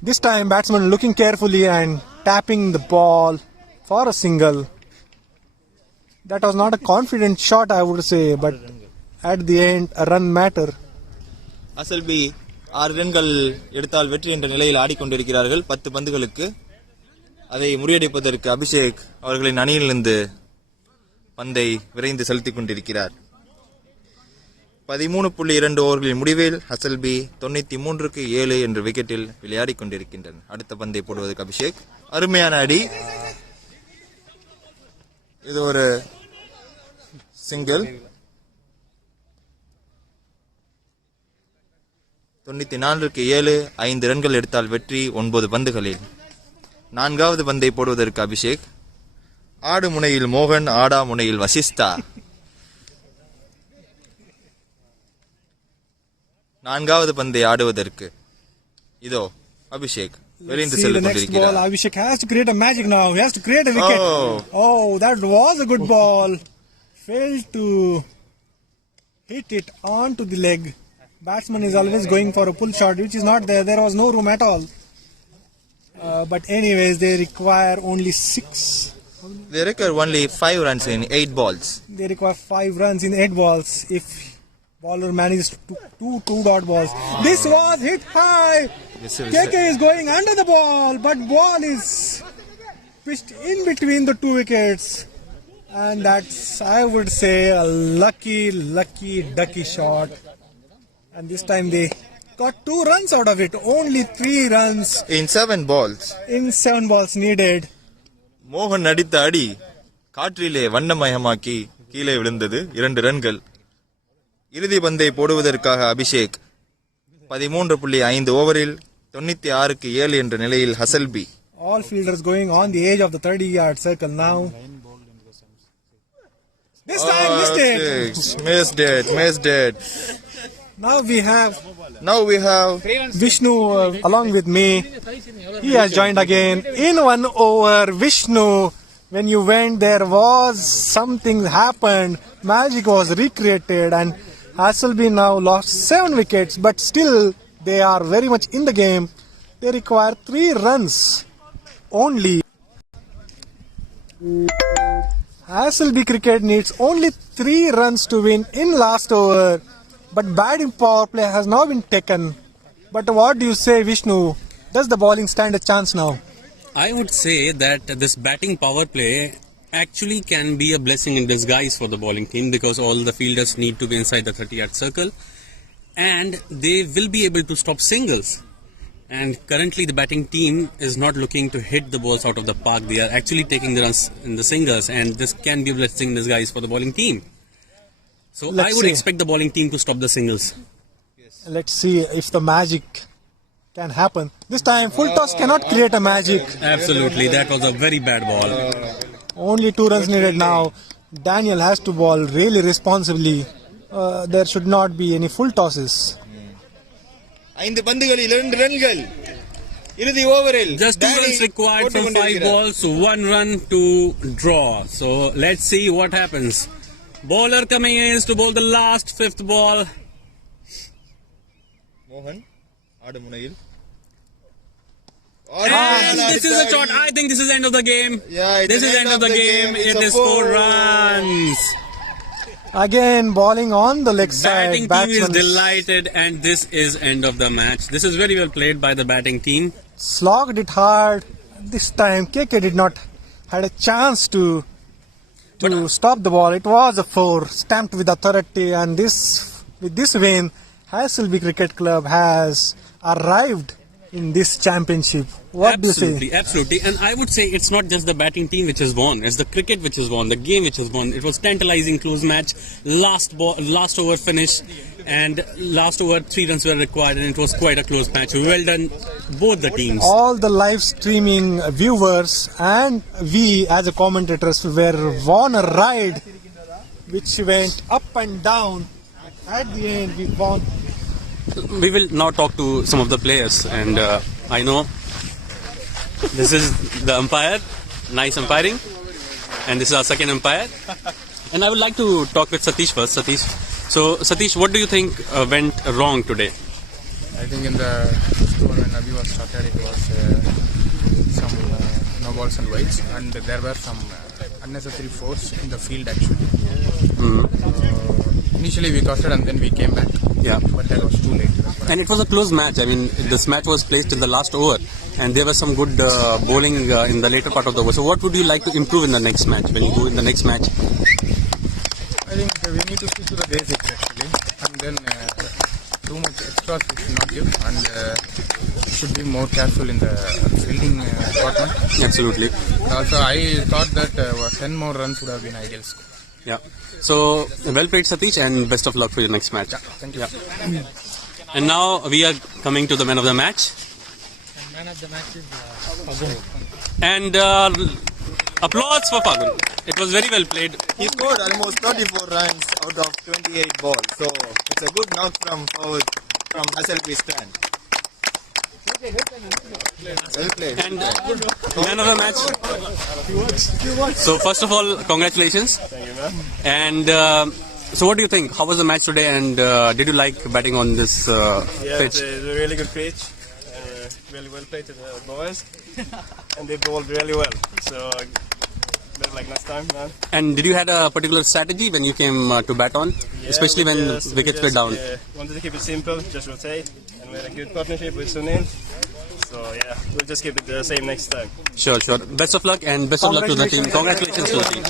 This time batsman looking carefully and tapping the ball for a single. That was not a confident shot, I would say, but at the end a run matter. Hassleby 6 ரன்கள் எடுத்தால் வெற்றி என்ற நிலையில் ஆடிக்கொண்டிருக்கிறார்கள் 10 பந்துகளுக்கு. அதை முறியடிப்பதற்கு அபிஷேக் அவர்களின் அணியிலிருந்து பந்தை விரைந்து செலுத்திக் கொண்டிருக்கிறார். 13.2 ஓவர்களின் முடிவில் ஹசல்பி 93க்கு 7 என்ற விக்கெட்டில் விளையாடிக் கொண்டிருக்கின்றனர். அடுத்த பந்தை போடுவதற்கு அபிஷேக். அருமையான அடி. இது ஒரு சிங்கிள். 94க்கு 7, 5 ரன்கள் எடுத்தால் வெற்றி 9 பந்துகளில். 4வது பந்தை போடுவதற்கு அபிஷேக். ஆடு முனையில் மோகன், ஆடா முனையில் வசிஷ்டா. 4வது பந்தை ஆடுவதற்கு இதோ அபிஷேக் விரைந்து செல்ல கொண்டிருக்கிறார். Abhishek has to create a magic now. He has to create a wicket. Oh, that was a good ball. Failed to hit it onto the leg. Batsman is always going for a pull shot, which is not there. There was no room at all. But anyways, they require only 6. They require only 5 runs in 8 balls. They require 5 runs in 8 balls. If bowler manages two dot balls. This was hit high. KK is going under the ball, but ball is pitched in between the 2 wickets. And that's, I would say, a lucky ducky shot. And this time they got 2 runs out of it. Only 3 runs In 7 balls. in 7 balls needed. மோகன் அடித்த அடி காற்றிலே வண்ணமயமாக்கி கீழே விழுந்தது. 2 ரன்கள். இறுதி பந்தை போடுவதற்காக அபிஷேக் 13.5 ஓவரில் 96க்கு 7 என்ற நிலையில் ஹசல்பி. All fielders going on the edge of the 30-yard circle now. This time missed it. Missed it. Now we have Vishnu along with me. He has joined again. In 1 over, Vishnu, when you went, there was something happened. Magic was recreated and Hassleby now lost 7 wickets, but still they are very much in the game. They require 3 runs only. Hassleby cricket needs only 3 runs to win in last over, but batting power play has now been taken. But what do you say, Vishnu? Does the bowling stand a chance now? I would say that this batting power play actually can be a blessing in disguise for the bowling team, because all the fielders need to be inside the 30-yard circle and they will be able to stop singles. And currently the batting team is not looking to hit the balls out of the park. They are actually taking the runs in the singles, and this can be a blessing in disguise for the bowling team. So I would expect the bowling team to stop the singles. Let's see if the magic can happen. This time full toss cannot create a magic. Absolutely, that was a very bad ball. Only 2 runs needed now. Daniel has to bowl really responsibly. There should not be any full tosses. 5 பந்துகளில் 2 ரன்கள். இறுதி ஓவரில் just 2 runs required from 5 balls, 1 run to draw. So let's see what happens. Bowler coming in to bowl the last 5th ball. மோகன் ஆடுமுனையில். And this is a shot. I think this is end of the game. This is end of the game. It is 4 runs. Again bowling on the leg side. Batting team is delighted, and this is end of the match. This is very well played by the batting team. Slogged it hard. This time KK did not had a chance to stop the ball. It was a 4 stamped with authority, and with this win, Hassleby Cricket Club has arrived in this championship. What do you say? Absolutely. And I would say it's not just the batting team which has won. It's the cricket which has won, the game which has won. It was tantalizing close match. Last over finish, and last over 3 runs were required, and it was quite a close match. Well done, both the teams. All the live streaming viewers and we as a commentators were on a ride which went up and down. At the end, we won. We will now talk to some of the players, and I know this is the umpire, nice umpiring, and this is our second umpire. And I would like to talk with Satish first. Satish, what do you think went wrong today? I think in the score when Abhi was started, it was some no balls and wides, and there were some unnecessary force in the field actually. Initially we costed and then we came back. Yeah. But that was too late. And it was a close match. I mean, this match was placed in the last over, and there was some good bowling in the later part of the over. So what would you like to improve in the next match, when you go in the next match? I think we need to stick to the basics actually, and then too much extras we should not give, and we should be more careful in the fielding department. Absolutely. Also, I thought that 10 more runs would have been ideal score. Yeah. So well played, Satish, and best of luck for your next match. Yeah, thank you. Yeah. And now we are coming to the man of the match. And man of the match is Fagun. And applause for Fagun. It was very well played. He scored almost 34 runs out of 28 balls. So it's a good knock from Hasselby's stand. Well played. And man of the match. So first of all, congratulations. Thank you, man. And so what do you think? How was the match today, and did you like batting on this pitch? It's a really good pitch. Really well played to the boys. And they bowled really well. So better like next time, man. And did you had a particular strategy when you came to bat on? Especially when wickets were down? Wanted to keep it simple, just rotate. And we had a good partnership with Sunil. So yeah, we'll just keep it the same next time. Sure. Best of luck, and best of luck to the team. Congratulations to the team.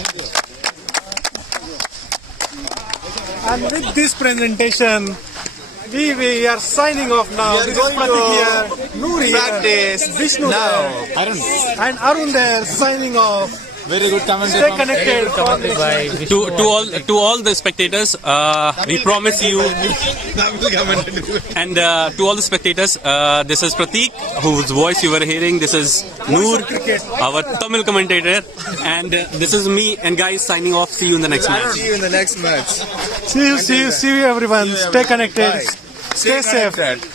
And with this presentation, We are signing off now. We are This is going Pratik to here, Noor here, practice Vishnu now. there, and Arun there signing off. Very good commentary. Stay connected. By To all the spectators, we promise you, and to all the spectators, this is Pratik, whose voice you were hearing. This is Noor, our Tamil commentator, and this is me. And guys, signing off. See you in the next match. See you in the next match. See you everyone. Stay connected. Bye. Stay safe. Connected.